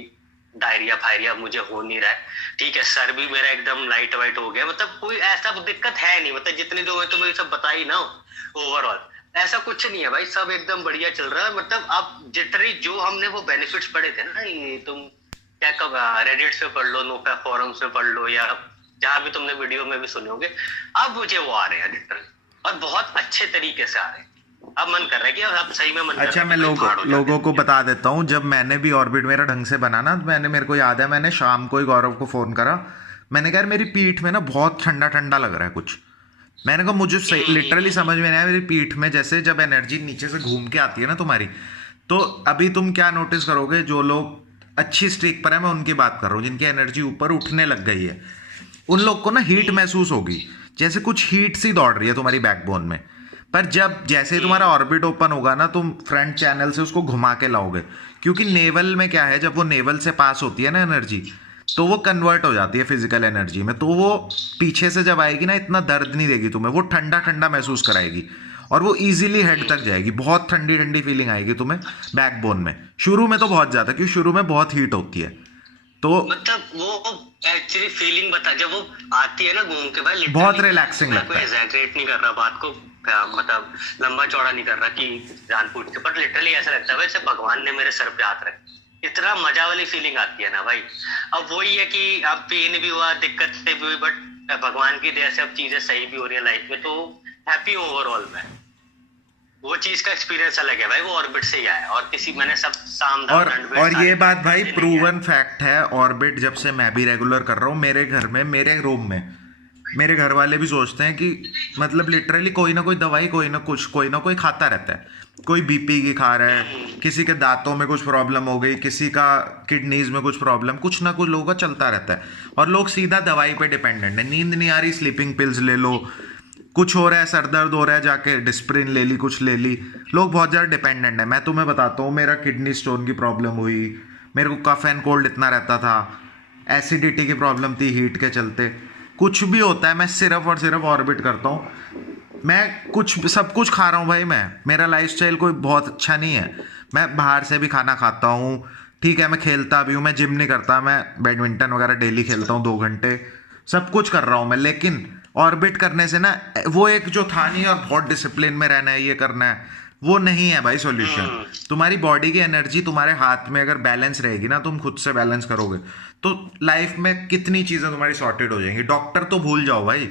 डायरिया फायरिया मुझे हो नहीं रहा है। ठीक है, सर भी मेरा एकदम लाइट वाइट हो गया, मतलब कोई ऐसा दिक्कत है नहीं। मतलब जितनी जो मैं तुम्हें सब बताई ना, ओवरऑल ऐसा कुछ नहीं है भाई, सब एकदम बढ़िया चल रहा है। मतलब अब जितनी जो हमने वो बेनिफिट्स पढ़े थे ना, ये तुम क्या कब रेडिट पे पढ़ लो, नोफा फोरम्स में पढ़ लो, या जहां भी तुमने वीडियो में भी सुने होंगे, अब मुझे वो आ रहे हैं लिटरली, और बहुत अच्छे तरीके से आ रहे हैं। अब मन कर रहा है कि अब सही में मन कर अच्छा, रहा है मैं लोगों को बता देता हूँ, जब मैंने भी ऑर्बिट मेरा ढंग से बना ना, मेरे को याद है मैंने शाम को ही गौरव को फोन करा। मैंने कहा मेरी पीठ में ना बहुत ठंडा ठंडा लग रहा है कुछ। मैंने कहा मुझे लिटरली समझ में नहीं आया, मेरी पीठ में जैसे जब एनर्जी नीचे से घूम के आती है ना तुम्हारी, तो अभी तुम क्या नोटिस करोगे, जो लोग अच्छी स्ट्रीक पर है, मैं उनकी बात कर रहा हूँ, जिनकी एनर्जी ऊपर उठने लग गई है, उन लोग को ना हीट महसूस होगी, जैसे कुछ हीट सी दौड़ रही है तुम्हारी बैकबोन में। पर जब जैसे ही तुम्हारा ऑर्बिट ओपन होगा ना, तुम फ्रंट चैनल से उसको घुमा के लाओगे, क्योंकि नेवल में क्या है, जब वो नेवल से पास होती है ना एनर्जी, तो वो कन्वर्ट हो जाती है फिजिकल एनर्जी में। तो वो पीछे से जब आएगी ना, इतना दर्द नहीं देगी तुम्हें, वो ठंडा ठंडा महसूस कराएगी, और वो इजीली हेड तक जाएगी। बहुत ठंडी ठंडी फीलिंग आएगी तुम्हें बैकबोन में। शुरू में तो बहुत ज्यादा, क्योंकि शुरू में बहुत हीट होती है। तो मतलब वो एक्चुअली फीलिंग बता, जब वो आती है ना घूम के भाई, बहुत रिलैक्सिंग लगता है। एग्जैजरेट नहीं कर रहा बात को, मतलब लंबा चौड़ा नहीं कर रहा कि जान पूछ के, बट लिटरली ऐसा लगता है वैसे भगवान ने मेरे सर पे हाथ रखा, इतना मजा वाली फीलिंग आती है ना भाई। अब वही है कि अब पेन भी हुआ, दिक्कतें भी हुई, बट भगवान की दया से अब चीजें सही भी हो रही है लाइफ में, तो हैप्पी ओवरऑल में। वो चीज का एक्सपीरियंस अलग है भाई, वो ऑर्बिट से ही आया, और किसी मैंने सब और ये बात भाई प्रूवन फैक्ट है। ऑर्बिट जब से मैं भी रेगुलर कर रहा हूँ, मेरे घर में, मेरे रूम में, मेरे घर वाले भी सोचते हैं कि मतलब लिटरली कोई ना कोई दवाई, कोई ना कोई खाता रहता है। कोई बीपी की खा रहा है, किसी के दांतों में कुछ प्रॉब्लम हो गई, किसी का किडनीज में कुछ प्रॉब्लम, कुछ ना कुछ लोगों का चलता रहता है, और लोग सीधा दवाई पे डिपेंडेंट है। नींद नहीं आ रही, स्लीपिंग पिल्स ले लो, कुछ हो रहा है, सर दर्द हो रहा है, जाके डिस्प्रिन ले ली, कुछ ले ली। लोग बहुत ज़्यादा डिपेंडेंट है। मैं तुम्हें बताता हूँ, मेरा किडनी स्टोन की प्रॉब्लम हुई, मेरे को कफ एंड कोल्ड इतना रहता था, एसिडिटी की प्रॉब्लम थी हीट के चलते, कुछ भी होता है मैं सिर्फ और सिर्फ ऑर्बिट करता हूँ। मैं कुछ सब कुछ खा रहा हूँ भाई, मैं मेरा लाइफस्टाइल कोई बहुत अच्छा नहीं है, मैं बाहर से भी खाना खाता हूँ, ठीक है, मैं खेलता भी हूँ, मैं जिम नहीं करता, मैं बैडमिंटन वगैरह डेली खेलता हूँ 2 घंटे, सब कुछ कर रहा हूँ मैं, लेकिन ऑर्बिट करने से ना वो एक जो था नहीं और बहुत डिसिप्लिन में रहना है, ये करना है, वो नहीं है भाई सॉल्यूशन। तुम्हारी बॉडी की एनर्जी तुम्हारे हाथ में अगर बैलेंस रहेगी ना, तुम खुद से बैलेंस करोगे तो लाइफ में कितनी चीजें तुम्हारी सॉर्टेड हो जाएंगी। डॉक्टर तो भूल जाओ भाई,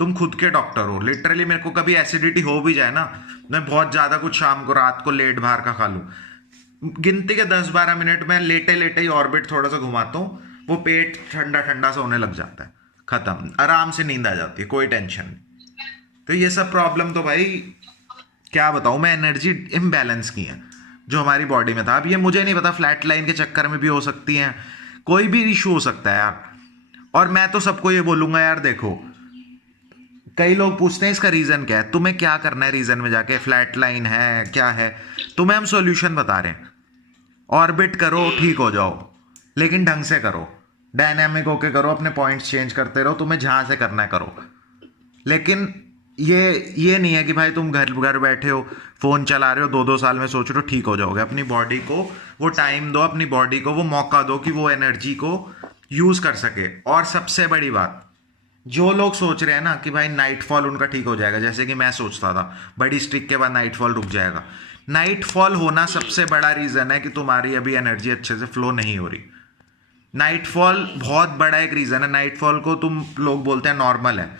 तुम खुद के डॉक्टर हो लिटरली। मेरे को कभी एसिडिटी हो भी जाए ना, मैं बहुत ज्यादा कुछ शाम को रात को लेट बाहर का खा लूं, गिनती के 10-12 मिनट में लेटे लेटे ही ऑर्बिट थोड़ा सा घुमाता हूँ, वो पेट ठंडा ठंडा सा होने लग जाता है, खत्म, आराम से नींद आ जाती है, कोई टेंशन नहीं। तो ये सब प्रॉब्लम तो भाई क्या बताऊं मैं, एनर्जी इम्बैलेंस की है जो हमारी बॉडी में था। अब ये मुझे नहीं पता, फ्लैट लाइन के चक्कर में भी हो सकती हैं, कोई भी इशू हो सकता है यार। और मैं तो सबको ये बोलूंगा यार, देखो कई लोग पूछते हैं इसका रीजन क्या है, तुम्हें क्या करना है रीजन में जाके, फ्लैट लाइन है क्या है, तुम्हें हम सॉल्यूशन बता रहे हैं। ऑर्बिट करो, ठीक हो जाओ, लेकिन ढंग से करो, डायनामिक होके करो, अपने पॉइंट्स चेंज करते रहो, तुम्हें जहां से करना है करो। लेकिन ये नहीं है कि भाई तुम घर घर बैठे हो, फोन चला रहे हो, 2-2 साल में सोच रहे हो ठीक हो जाओगे। अपनी बॉडी को वो टाइम दो, अपनी बॉडी को वो मौका दो कि वो एनर्जी को यूज कर सके। और सबसे बड़ी बात, जो लोग सोच रहे हैं ना कि भाई नाइटफॉल उनका ठीक हो जाएगा, जैसे कि मैं सोचता था बड़ी स्ट्रिक के बाद नाइटफॉल रुक जाएगा, नाइटफॉल होना सबसे बड़ा रीजन है कि तुम्हारी अभी एनर्जी अच्छे से फ्लो नहीं हो रही। नाइटफॉल बहुत बड़ा एक रीजन है। नाइटफॉल को तुम लोग बोलते हैं नॉर्मल है,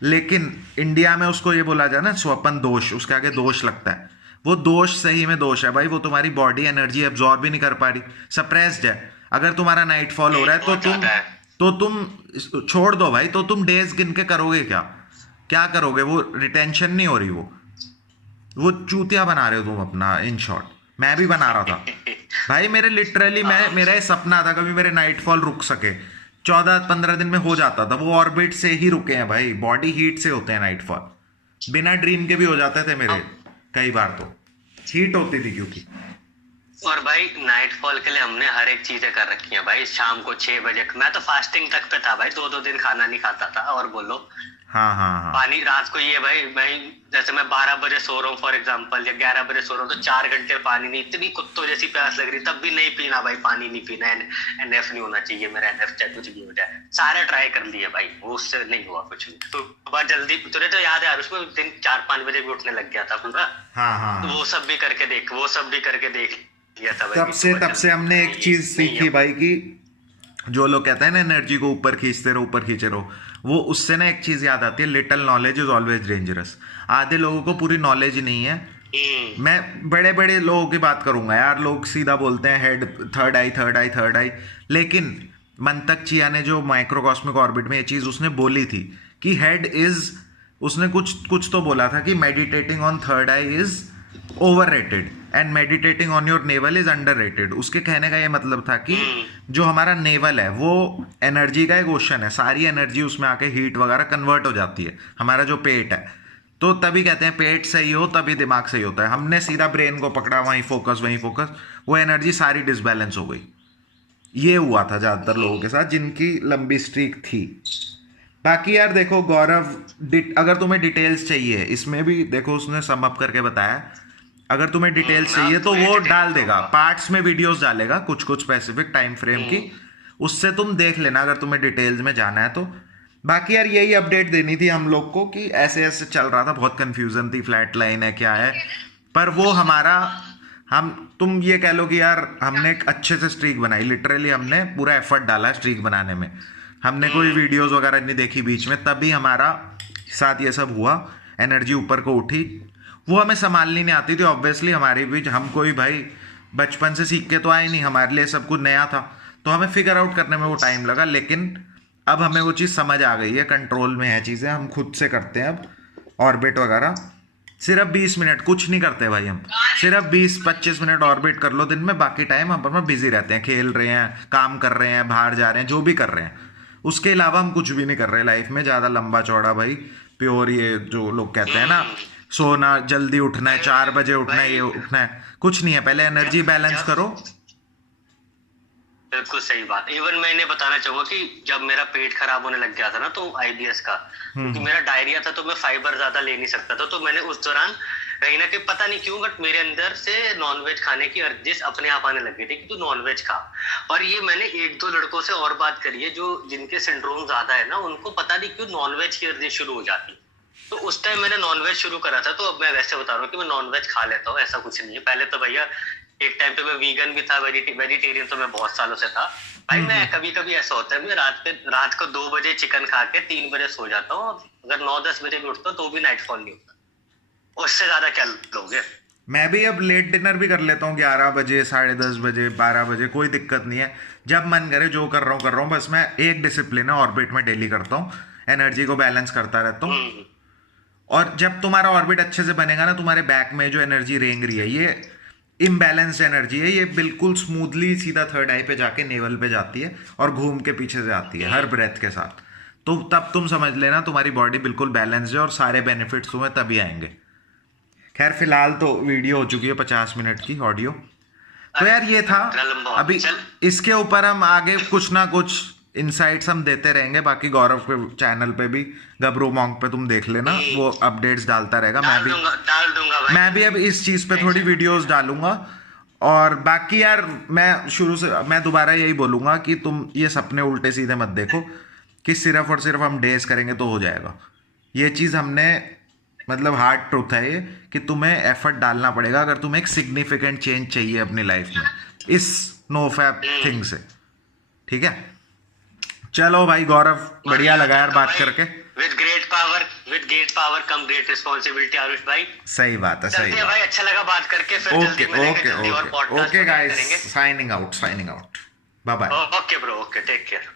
लेकिन इंडिया में उसको ये बोला जाए ना स्वपन दोष, उसके आगे दोष लगता है, वो दोष सही में दोष है भाई। वो तुम्हारी बॉडी एनर्जी एब्जॉर्ब भी नहीं कर पा रही, सप्रेस्ड है। अगर तुम्हारा नाइटफॉल हो रहा है तो तुम छोड़ दो भाई, तो तुम डेज गिन के करोगे क्या, क्या करोगे, वो रिटेंशन नहीं हो रही, वो चूतिया बना रहे हो तुम अपना। इन शॉर्ट मैं भी बना रहा था भाई, मेरे लिटरली मेरा ये सपना था कभी मेरे नाइटफॉल रुक सके, 14-15 दिन में हो जाता था। वो ऑर्बिट से ही रुके हैं भाई, बॉडी हीट से होते हैं नाइटफॉल, बिना ड्रीम के भी हो जाते थे मेरे कई बार, तो हीट होती थी क्योंकि। और भाई नाइटफॉल के लिए हमने हर एक चीजें कर रखी है भाई। शाम को 6 बजे मैं तो फास्टिंग तक पे था भाई, 2-2 दिन खाना नहीं खाता था। और बोलो हाँ। पानी रात को ये भाई, मैं जैसे मैं 12 बजे सो रहा हूँ फॉर एग्जांपल, या 11 बजे सो रहा हूँ, तो 4 घंटे पानी नहीं, इतनी कुत्तों जैसी प्यास लग रही तब भी नहीं पीना भाई, पानी नहीं पीना, एनएफ नहीं होना चाहिए मेरा, एनएफ चाहे कुछ भी हो जाए, सारे ट्राई कर लिए भाई, वो उससे नहीं हुआ कुछ भी। तो सुबह जल्दी, तुझे तो याद है यार उसको दिन 4-5 बजे भी उठने लग गया था पूरा। हाँ। तो वो सब भी करके देख लिया था भाई। तब से हमने एक चीज सीखी भाई कि जो लोग कहते हैं ना एनर्जी को ऊपर खींचते रहो, ऊपर खींचे रहो, वो उससे ना एक चीज याद आती है, little knowledge is always dangerous. आधे लोगों को पूरी नॉलेज ही नहीं है। मैं बड़े बड़े लोगों की बात करूंगा यार, लोग सीधा बोलते हैं हेड, थर्ड आई, लेकिन मंतक चिया ने जो माइक्रोकॉस्मिक ऑर्बिट में ये चीज उसने बोली थी कि हेड इज, उसने कुछ तो बोला था कि meditating on third I is overrated and meditating on your naval is underrated. उसके कहने का ये मतलब था कि जो हमारा नेवल है वो एनर्जी का एक ओशन है, सारी एनर्जी उसमें आके हीट वगैरह कन्वर्ट हो जाती है। हमारा जो पेट है, तो तभी कहते हैं पेट सही हो तभी दिमाग सही होता है। हमने सीधा ब्रेन को पकड़ा, वहीं फोकस, वो एनर्जी सारी डिसबैलेंस हो गई। ये हुआ था ज्यादातर लोगों के साथ जिनकी लंबी स्ट्रीक थी। बाकी यार देखो गौरव, अगर तुम्हें डिटेल्स चाहिए इसमें भी देखो उसने सम अप करके बताया, अगर तुम्हें डिटेल्स चाहिए तो वो डाल देगा, पार्ट्स में वीडियोस डालेगा कुछ स्पेसिफिक टाइम फ्रेम की, उससे तुम देख लेना अगर तुम्हें डिटेल्स में जाना है तो। बाकी यार यही अपडेट देनी थी हम लोग को कि ऐसे ऐसे चल रहा था, बहुत कंफ्यूजन थी, फ्लैट लाइन है क्या है, पर वो हमारा, तुम ये कह लो कि यार हमने एक अच्छे से स्ट्रीक बनाई, लिटरली हमने पूरा एफर्ट डाला स्ट्रीक बनाने में, हमने कोई वीडियोस वगैरह नहीं देखी बीच में, तभी हमारा साथ ये सब हुआ, एनर्जी ऊपर को उठी। वो हमें संभालनी नहीं आती थी ऑब्वियसली, हमारी भी, हम कोई भाई बचपन से सीख के तो आए नहीं, हमारे लिए सब कुछ नया था, तो हमें फिगर आउट करने में वो टाइम लगा। लेकिन अब हमें वो चीज़ समझ आ गई है, कंट्रोल में है चीज़ें, हम खुद से करते हैं अब ऑर्बिट वगैरह। सिर्फ 20 मिनट, कुछ नहीं करते भाई हम, सिर्फ 20-25 मिनट ऑर्बिट कर लो दिन में, बाकी टाइम हम अपना बिजी रहते हैं, खेल रहे हैं, काम कर रहे हैं, बाहर जा रहे हैं, जो भी कर रहे हैं, उसके अलावा हम कुछ भी नहीं कर रहे लाइफ में ज़्यादा लंबा चौड़ा भाई। प्योर ये जो लोग कहते हैं ना सोना, जल्दी उठना है, 4 बजे उठना है, ये उठना है, कुछ नहीं है। पहले एनर्जी बैलेंस करो। बिल्कुल सही बात। इवन मैं इन्हें बताना चाहूंगा कि जब मेरा पेट खराब होने लग गया था ना, तो आईबीएस का, क्योंकि मेरा डायरिया था तो मैं फाइबर ज्यादा ले नहीं सकता था, तो मैंने उस दौरान कहीं ना कहीं पता नहीं क्यों, बट मेरे अंदर से नॉनवेज खाने की अर्जिश अपने आप आने लग गई थी कि तू नॉनवेज खा। और ये मैंने एक दो लड़कों से और बात करी है जो जिनके सिंड्रोम ज्यादा है ना, उनको पता नहीं क्यों नॉनवेज की अर्जिश शुरू हो जाती। तो उस टाइम मैंने नॉनवेज शुरू करा था, तो अब मैं वैसे बता रहा हूँ कि मैं नॉनवेज खा लेता हूँ, ऐसा कुछ नहीं है। पहले तो भैया एक टाइम पे मैं वीगन भी था, वेजिटेरियन तो मैं बहुत सालों से था भाई। मैं कभी कभी ऐसा होता है, मैं रात को 2 बजे चिकन खा के 3 बजे सो जाता हूँ। अगर 9-10 बजे भी उठता हूँ तो भी नाइटफॉल नहीं होता। उससे ज्यादा क्या लोगे। मैं भी अब लेट डिनर भी कर लेता हूँ, 11 बजे, 10:30 बजे, 12 बजे, कोई दिक्कत नहीं है। जब मन करे जो कर रहा हूँ। बस मैं एक डिसिप्लिन है, ऑर्बिट में डेली करता हूँ, एनर्जी को बैलेंस करता रहता हूँ। और जब तुम्हारा ऑर्बिट अच्छे से बनेगा ना, तुम्हारे बैक में जो एनर्जी रेंग रही है, ये इम्बैलेंस्ड एनर्जी है, ये बिल्कुल स्मूथली सीधा थर्ड आई पे जाके नेवल पे जाती है और घूम के पीछे से आती है हर ब्रेथ के साथ। तो तब तुम समझ लेना तुम्हारी बॉडी बिल्कुल बैलेंस्ड है और सारे बेनिफिट्स तुम्हें तभी आएंगे। खैर फिलहाल तो वीडियो हो चुकी है 50 मिनट की ऑडियो। तो यार ये था। अभी इसके ऊपर हम आगे कुछ ना कुछ इनसाइट्स हम देते रहेंगे। बाकी गौरव के चैनल पे भी, गबरू मॉन्क पे तुम देख लेना, वो अपडेट्स डालता रहेगा। डाल दूंगा भाई। मैं भी अब इस चीज पे थोड़ी वीडियोस डालूंगा। और बाकी यार मैं दोबारा यही बोलूंगा कि तुम ये सपने उल्टे सीधे मत देखो कि सिर्फ और सिर्फ हम डेज करेंगे तो हो जाएगा। ये चीज हमने मतलब हार्ड ट्रूथ है ये, कि तुम्हें एफर्ट डालना पड़ेगा अगर तुम्हें एक सिग्निफिकेंट चेंज चाहिए अपनी लाइफ में इस नो फैप थिंग से। ठीक है, चलो भाई गौरव, बढ़िया लगा यार बात करके। With great power come great responsibility Aarush भाई। सही बात है, सही भाई। अच्छा लगा बात करके। फिर जल्दी मिलेंगे, जल्दी और podcast okay guys, signing out, bye bye. Okay bro, okay, take care.